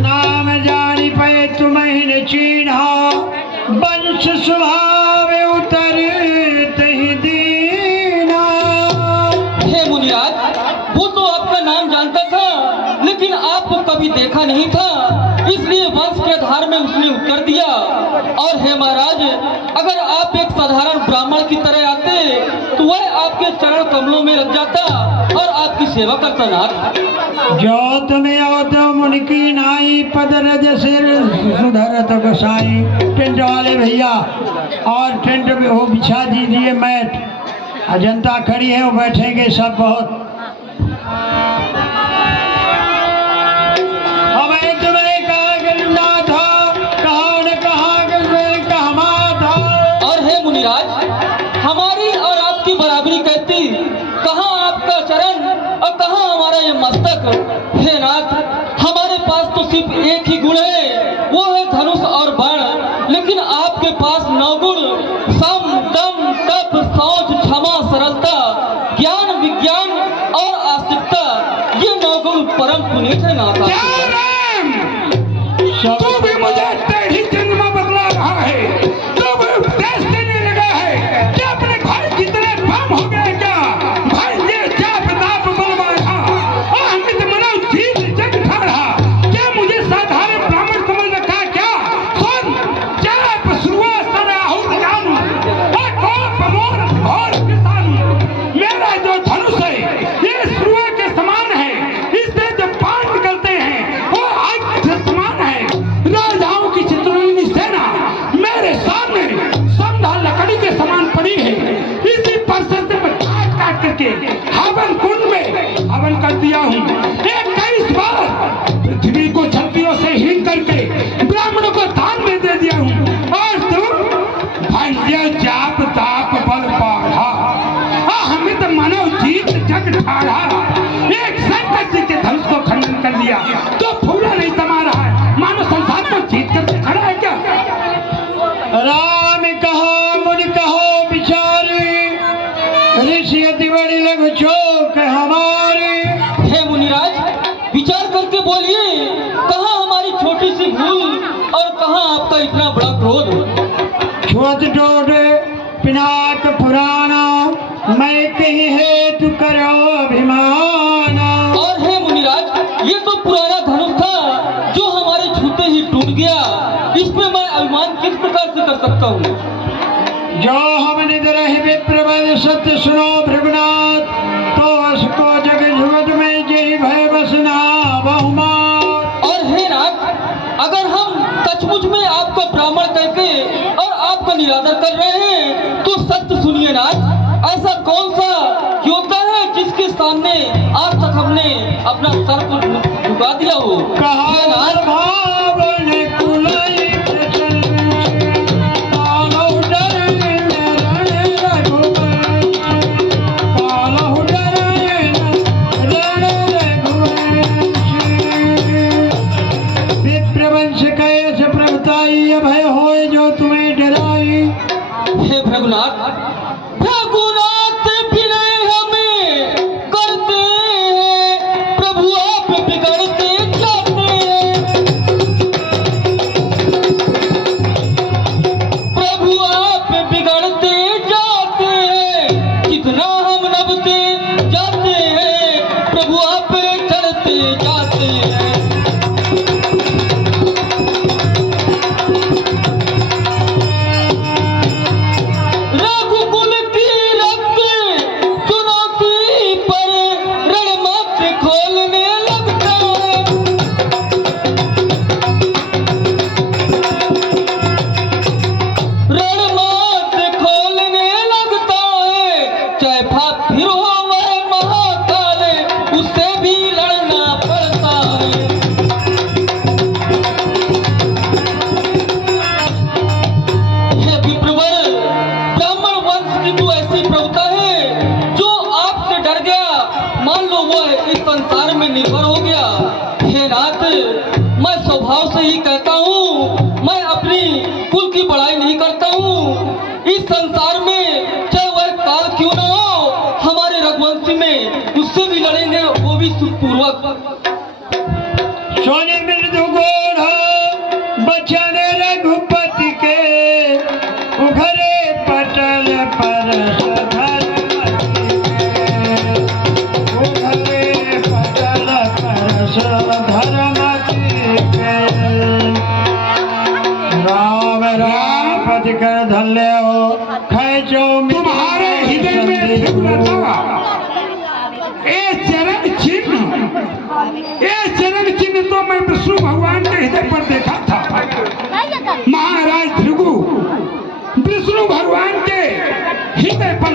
नाम जानी पे तुम्हें चीन्हा वंश स्वभाव उतर तही दीना। हे मुनिराज, वो तो आपका नाम जानता था लेकिन आपको कभी देखा नहीं था, इसलिए वंश के आधार में उसने उत्तर दिया। और हे महाराज, अगर आप एक साधारण ब्राह्मण की तरह आते तो वह आपके चरण कमलों में लग जाता और आपकी सेवा करता नाथ। जो तुम्हें आवत मुनिकी नाई पद रज सिर सुधरत गोसाई। टेंट वाले भैया और टेंट में वो बिछा दीजिए मैट, जनता खड़ी है वो बैठेंगे सब। बहुत हमें तुम्हें कहा गिरना था, कहा न कहा कहमा था। और हे मुनिराज, हमारी और आपकी बराबरी कहती, कहाँ आपका चरण और कहाँ हमारा ये मस्तक। हे नाथ, हमारे पास तो सिर्फ एक ही गुण है, वो है धनुष और बाण, लेकिन आपके पास 9 गुण सम दम तप शौच क्षमा सरलता ज्ञान विज्ञान और आस्तिकता, ये 9 गुण परम पुनीत है नाथ। तू भी मुझे टेढ़ी जन्म बदला रहा है, तू भी उपदेश देने लगा है कि अपने भाई की तरह बम हो गए क्या? भाई ये जाप ताप बलवाया और अमित मनव जीत जग ठाड़ा, क्या मुझे साधारण ब्राह्मण समझ रखा क्या? सुन, जाप शुरुआत से आहूत जानू और कोप मोर घोर किसानू। मेरा जो धनुष है ये शुरुआ के समान है, इससे जो बाण निकलते हैं वो आग से समान है। राजाओं की चित्रहीन सेना मेरे सामने समधा लकड़ी के समान पड़ी है, इसी पर से मैं काट काट करके हवन कुंड में हवन कर दिया हूँ। 21 बार पृथ्वी को छत्रियों से हीन करके ब्राह्मणों को दान में दे दिया हूँ। और तुम भंजे जाप ताप बल पाढ़ा, अहमित मनव जीत जग ठाड़ा। एक संकट जी के धनुष को खंडन कर दिया तो फूला नहीं समा रहा है, मानो संसार को जीत करके खड़ा है क्या? राम कहा मुनि कहो बिचारी, ऋषि अति बड़ी लघु चोक हमारी। हे मुनिराज, विचार करके बोलिए, कहाँ हमारी छोटी सी भूल और कहाँ आपका इतना बड़ा क्रोध। छुअत टोटे पिनाक पुराना, मैं कहीं हेतु करो अभिमाना। और हे मुनिराज, ये तो पुराना धनुष था जो हमारे छूते ही टूट गया, इसमें मैं अभिमान किस प्रकार से कर सकता हूँ। जो हम निद्रहि विप्रबल सत्य सुनो भृगुनाथ, तो उसको जग जुगत में जय भय बसना बहुमान। और हे नाथ, अगर हम सचमुच में आपको ब्राह्मण कहके और आपका निरादर कर रहे हैं तो सत्य सुनिए नाथ, ऐसा कौन सा योद्धा है जिसके सामने आज तक हमने अपना सर को झुका दिया हो। कहा हे नाथ, भावन कुलई प्रचल, कालहु डरे न रण रघुवंश, कालहु डरे न रण रघुवंश। विप्रवंश कैस प्रभुताई, अभय होय जो तुम्हें डराई। हे भृगुनाथ, भृगुनाथ विनय हमें करते हैं, प्रभु आप बिगड़ते जाते हैं, प्रभु आप बिगड़ते जाते हैं, कितना हम नभते जाते हैं, प्रभु आप चढ़ते जाते हैं। रघुकुल की रक्त चुनौती पर रणमत खोलने लगता है, रणमत खोलने लगता है, चाहे पाप फिर हो वह महाकाल, उससे भी लड़ना पड़ता है। हे विप्रवर, ब्राह्मण वंश की तो ऐसी प्रभुता है जो आपसे डर गया, मान लो वो इस संसार में निर्भर हो गया। हे नाथ, मैं स्वभाव से ही कहता हूँ, मैं अपनी कुल की बड़ाई नहीं करता हूँ। इस संसार में चाहे वह काल क्यों ना हो, हमारे रघुवंशी में उससे भी लड़ेंगे, वो भी सुखपूर्वक। सोने मृदु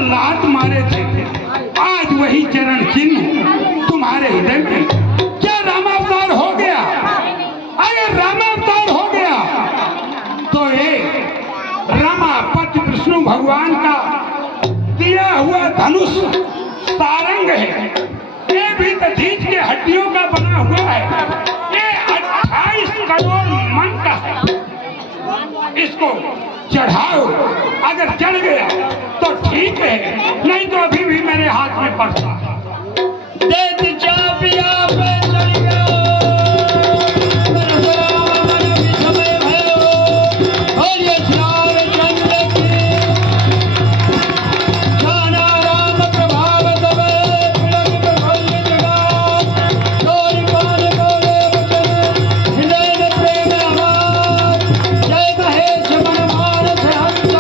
प्रहलाद मारे थे, आज वही चरण चिन्ह तुम्हारे हृदय में। क्या रामावतार हो गया? अगर रामावतार हो गया तो ये रमापति विष्णु भगवान का दिया हुआ धनुष सारंग है, ये भी तो दधीच के हड्डियों का बना हुआ है, ये 28 करोड़ मन का है। इसको चढ़ाओ, अगर चढ़ गया तो ठीक है, नहीं तो अभी भी मेरे हाथ में पड़ता है। देत चापिया पे चढ़ गया, मन विषमय भयो, बोलिए श्री रामचंद्र की। जाना राम प्रभाव तब, पुलक प्रफुल्ल जगत, तोरि कान बोले वचन, हृदय में प्रेम आवाज, जय महेश मन मानस हंस,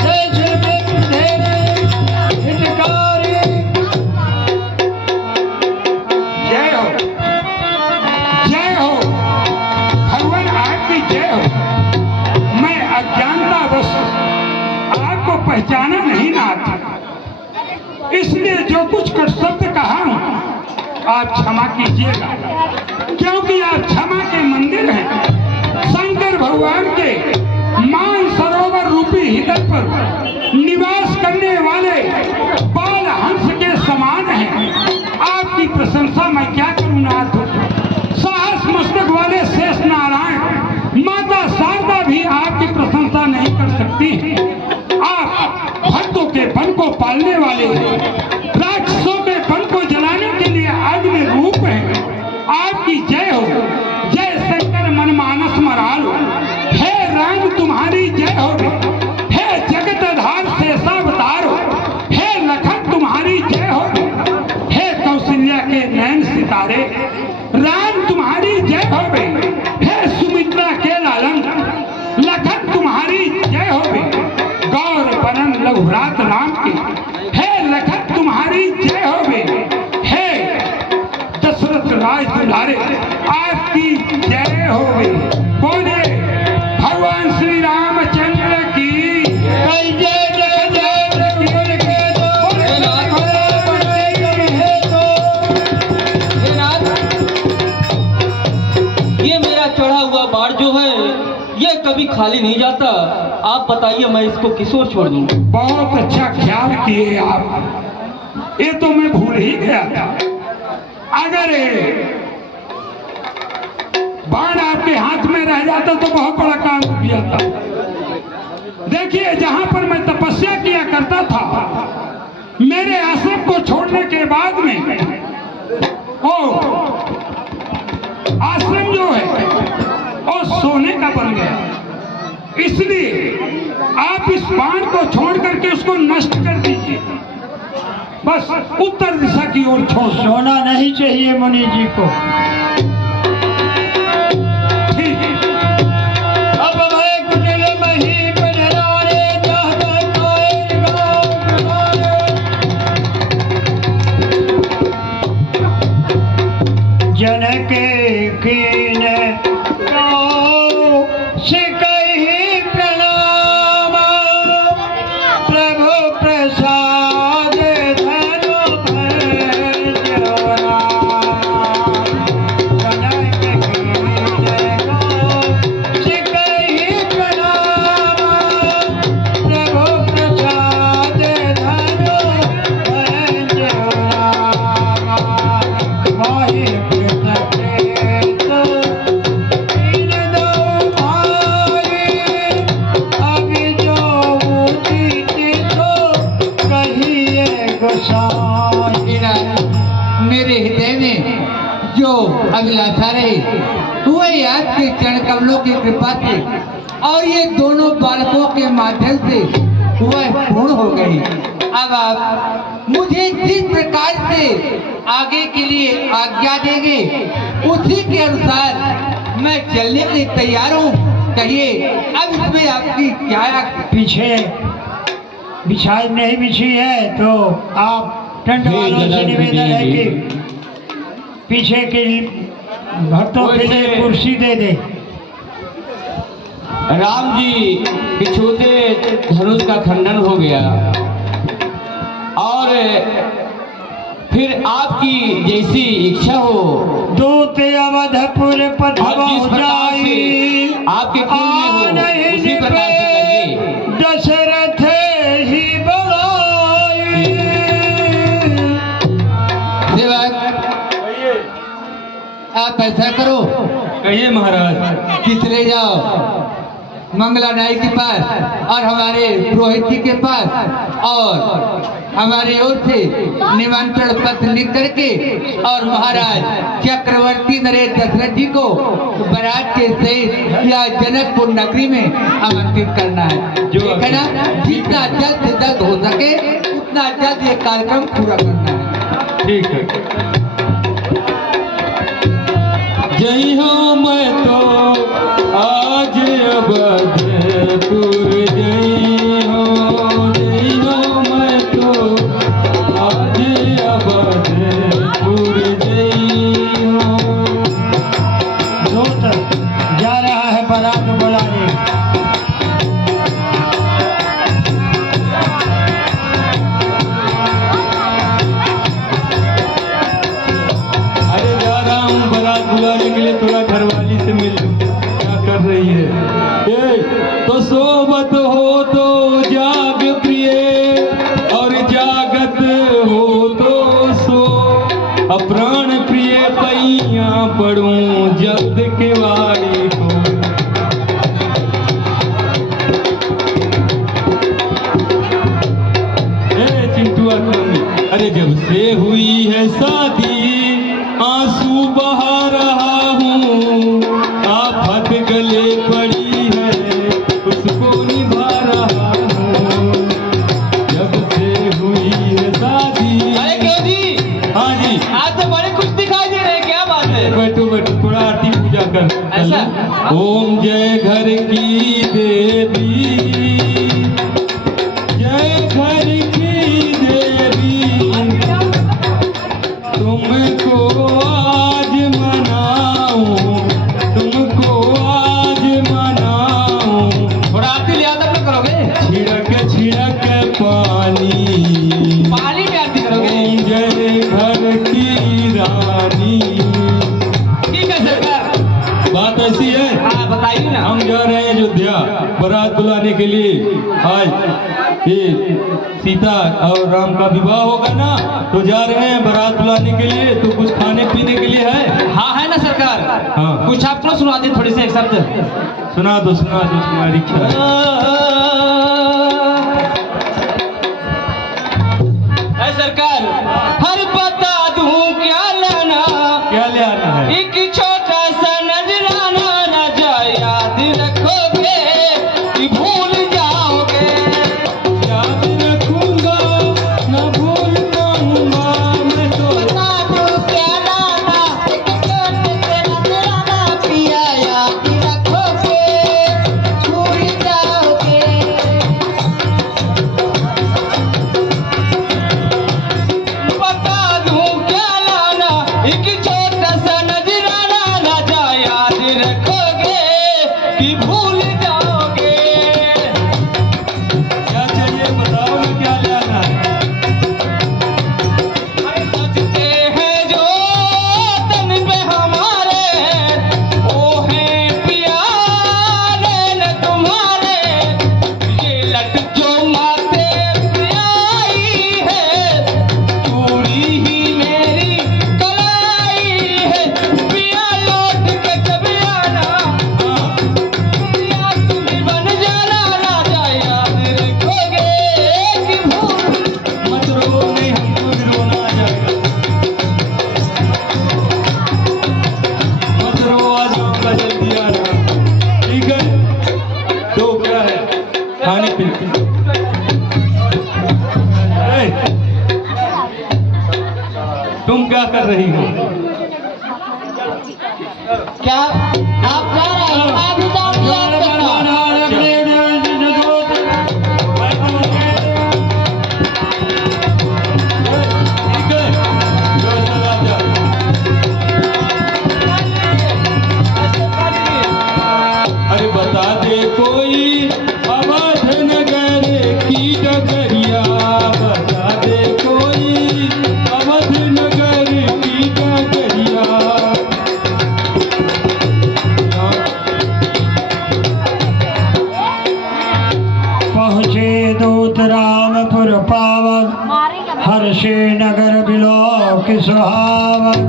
जय श्री विष्णुदेव हितकारी। जय हो, जय हो भगवान, आपकी जय हो। मैं अज्ञानता बस आपको पहचाना नहीं ना आता, इसलिए जो कुछ कर शब्द कहा हूं आप क्षमा कीजिएगा, क्योंकि आप क्षमा के मंदिर हैं। शंकर भगवान के मान सरोवर रूपी हृदय पर निवास करने वाले बाल हंस के समान हैं। आपकी प्रशंसा मैं क्या करूं नाथ? साहस मस्तक वाले शेष नारायण माता शारदा भी आपकी प्रशंसा नहीं कर सकती। आप भक्तों के बन को पालने वाले, राक्षसों के बन को जलाने के लिए अग्नि रूप हैं। आपकी जय हो, जय शंकर मनमानस मराल, हे राम तुम्हारी जय हो, हे जगतधार शेषावतार, हे लखन तुम्हारी जय हो, हे कौशल्या के नैन सितारे, राम तुम्हारी जय हो, हे सुमित्रा के लालन, लखन तुम्हारी जय हो, गौर बरन लघुरात राम की, हे लखन तुम्हारी जय हो, हे दशरथ राज दुलारे आपकी जय हो। बोलिए भगवान श्री रामचंद्र की कई जय जय जय प्रभु के दो, हे नाथ, ये मेरा चढ़ा हुआ बाढ़ जो है ये कभी खाली नहीं जाता। आप बताइए मैं इसको किस ओर छोड़ दूं? बहुत अच्छा ख्याल किए आप, ये तो मैं भूल ही गया था। अगर ये बाण आपके हाथ में रह जाता तो बहुत बड़ा काम हो गया था। देखिए, जहां पर मैं तपस्या किया करता था, मेरे आश्रम को छोड़ने के बाद में ओ आश्रम जो है वो सोने का बन गया। इसलिए आप इस बाण को छोड़ करके उसको नष्ट कर दीजिए, बस उत्तर दिशा की ओर छोड़। सोना नहीं चाहिए मुनि जी को। ठीक है। अब मैं कुटिल मही पधराने चाहता कोई गाँव पुराने। जनक कीन सिकहि प्रणाम, प्रभु प्रसाद धनु भर जोरा। जनक कीन सिकहि प्रणाम, प्रभु प्रसाद धनु भर जोरा। मोहि कृतकृत दीन दो भाई, अभी जो उचित सो कहिए गोसाई। मेरे हृदय में जो अभिलाषा रही वह आपके चरण कमलों की कृपा से और ये दोनों बालकों के माध्यम से वह पूर्ण हो गई। अब आप मुझे जिस प्रकार से आगे के लिए आज्ञा देंगे उसी के अनुसार मैं चलने के लिए तैयार हूँ। कहिए अब इसमें आपकी क्या? पीछे बिछाई नहीं बिछी है तो आप टंड वालों से निवेदन है कि पीछे के भक्तों के लिए कुर्सी दे दे। राम जी के छोटे धनुष का खंडन हो गया और फिर आपकी जैसी इच्छा हो दूत अवधपुर पथ और जिस प्रकार से आपके कुल में हो उसी प्रकार से करिए। दशरथ ही बड़ाई। सेवक आप ऐसा करो, कहिए महाराज। कि चले जाओ मंगला नाई के पास और हमारे पुरोहित जी के पास और हमारे ओर से निमंत्रण पत्र लिख करके और महाराज चक्रवर्ती नरेश दशरथ जी को बारात के सहित या जनकपुर नगरी में आमंत्रित करना है। जो ठीक है ना? जितना जल्द से जल्द हो सके उतना जल्द ये कार्यक्रम पूरा करना है। ठीक है। जय हो मैं तो आज अवधपुर जय हो मैं तो आज अवधपुर जय हो। दूत जा रहा है बारात बुलाने। अरे जा रहा हूँ बारात बुलाने के लिए, थोड़ा घरवाली से मिल लूं क्या कर रही है। तो सोबत हो तो जाग प्रिय और जागत हो तो सो, अप्राण प्रिय पैया पड़ूं जल्द के वारी को। चिंटुआ टोनी, अरे जब से हुई है शादी आंसू बहा रहा हूँ, आफत गले पड़ी है उसको निभा रहा हूँ। जब से हुई है शादी। अरे क्यों जी? हाँ जी। आज तो बड़े खुश दिखाई दे रहे हैं, क्या बात है? बैठो बैठो, थोड़ा आरती पूजा कर। ऐसा? ओम जय घर की देवी, जय घर की देवी, तुमको आज मनाऊं, तुमको आज मनाऊं। थोड़ा आरती लिया तब तक करोगे? छिड़क छिड़क पानी, पानी में आरती करोगे? ओम जय घर की रानी। ठीक है सरकार। बात ऐसी है, हाँ बताइए ना। हम जा रहे हैं अयोध्या बारात बुलाने के लिए। आज ये सीता और राम का विवाह होगा ना, तो जा रहे हैं बारात बुलाने के लिए। तो कुछ खाने पीने के लिए है? हाँ है ना सरकार। हाँ। कुछ आपको सुना दे थोड़ी सी एक शब्द। सुना दो तुम्हारी इच्छा है। है सरकार, हर बता दूं क्या लाना, क्या ले आना है? एक छोटा सा नजराना, ना जा याद रखोगे कि भूल जाओगे। याद रखूंगा न भूल पाऊंगा मैं तो। बता दूं क्या लाना, एक छोटे से नजराना, पिया याद रखोगे भूल जाओगे। बता दूं क्या लाना, एक छोटा सा नजराना, ना जा याद रखोगे कि भूल जाओगे। क्या चाहिए बताओ ना, क्या ले आना है? सजते हैं जो तन पे हमारे, वो हैं प्यारे न तुम्हारे। ये लट जो माथे पे आई है, चूड़ी ही मेरी कलाई है। पिया लौट के जब आना, पिया तुम ही बन जाना, ना जा याद रखोगे कि भूल। मत रो, नहीं हमको भी रोना आ जाएगा। मत रो, आज होगा जल्दी आना, ठीक है? तो क्या है खाने पीने? ए, तुम क्या कर रही हो? क्या आप जा रहे हैं? मैं भी जाऊंगी आपके साथ। ठीक है, जो चला जा। अरे बता दे को पावन हर्षे नगर बिलोक सुहावन।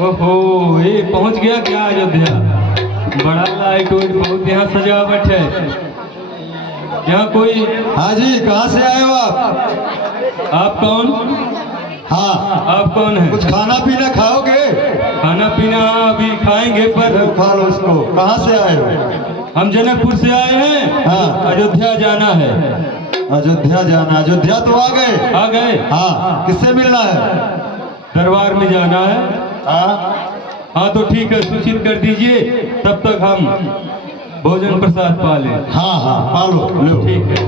ओहो, ये पहुंच गया क्या अयोध्या? बड़ा लाइट वाइट बहुत यहाँ सजावट है। यहाँ कोई? हाँ जी, कहाँ से आए हो आप? आप कौन? हाँ, आप कौन है? कुछ खाना पीना खाओगे? खाना पीना अभी खाएंगे, पर खा लो इसको। कहाँ से आए हो? हम जनकपुर से आए हैं। हाँ। अयोध्या जाना है। अयोध्या जाना? अयोध्या तो आ गए? आ गए। हाँ, किससे मिलना है? दरबार में जाना है। हाँ, हाँ तो ठीक है, सूचित कर दीजिए, तब तक हम भोजन प्रसाद पा लें। हाँ हाँ, पालो लो। ठीक है।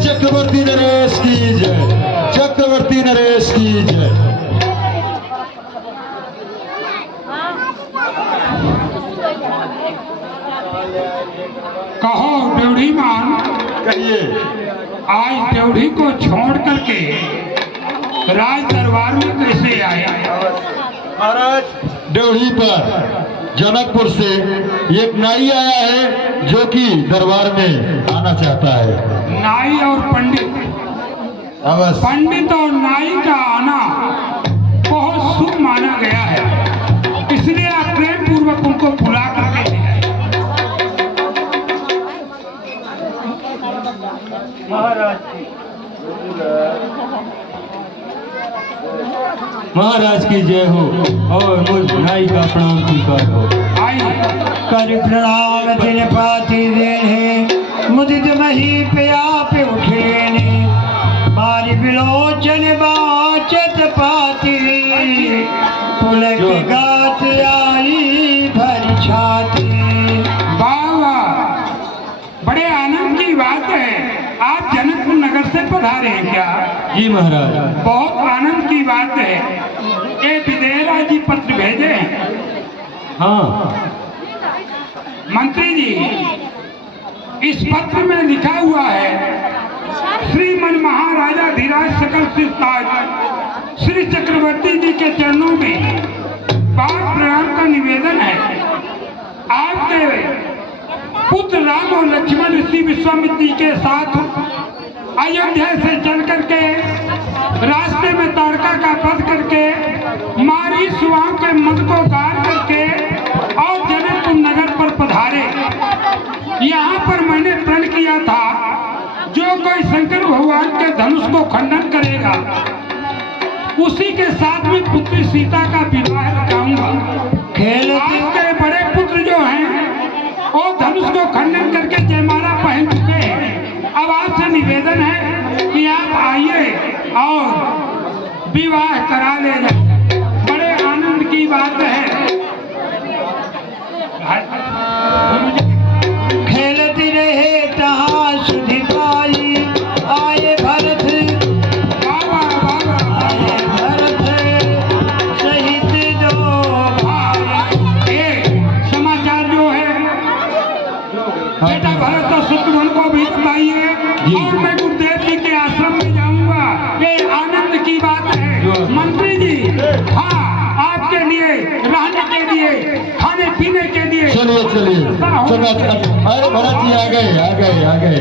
चक्रवर्ती नरेश की जय, चक्रवर्ती नरेश की जय। कहो ड्योढ़ी मान, कहिए। आज ड्योढ़ी को छोड़ करके राज दरबार में कैसे आए? महाराज, ड्योढ़ी पर जनकपुर से एक नाई आया है जो कि दरबार में आना चाहता है। नाई और पंडित? अवश्य। पंडित और नाई का आना बहुत शुभ माना गया है, इसलिए आप प्रेम पूर्वक उनको बुला करके ले आए। महाराज की जय हो और मुझ नाई का प्रणाम स्वीकार हो। आइए। कर प्रणाम दिन पाती देने मुदित मही पे आप उठे ने मारी बिलोचन बाचत पाती पुलक गात आई भरी छाती। वाह वाह, बड़े आनंद की बात है। आप जनकपुर नगर से पधारे हैं क्या? जी महाराज। बहुत आनंद की बात है। ये विदेहरा जी पत्र भेजे हैं। हाँ मंत्री जी, इस पत्र में लिखा हुआ है, श्रीमन महाराजा धीराज सकल सिरताज श्री चक्रवर्ती जी के चरणों में बार प्रणाम का निवेदन है। आपके पुत्र राम और लक्ष्मण ऋषि विश्वामित्र जी के साथ अयोध्या से चल करके रास्ते में तारका का वध करके मारी सुआम के मद को गार करके और जनकपुर नगर पर पधारे। यहाँ पर मैंने प्रण किया था, जो कोई शंकर भगवान के धनुष को खंडन करेगा उसी के साथ में पुत्री सीता का विवाह रचाऊंगा। आपके बड़े पुत्र जो हैं वो धनुष को खंडन करके जयमाला पहन चुके हैं। अब आपसे निवेदन है कि आप आइए और विवाह करा ले जाए। बड़े आनंद की बात है। खेलती रहे तहाँ सुधि पाई आए भरत बाबा बाबा आए भरत सहित दो भाई। ये समाचार जो है बेटा भरत और शत्रुघ्न को भी बताइए और मैं गुरुदेव जी के आश्रम में जाऊंगा। ये आनंद की बात है। मंत्री जी, हाँ, आपके लिए रहने के लिए, खाने पीने के लिए। चलिए चलिए, अरे भरत जी आ गए आ गए आ गए।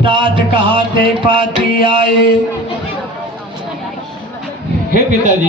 तात कहाते पाती आए। हे पिताजी,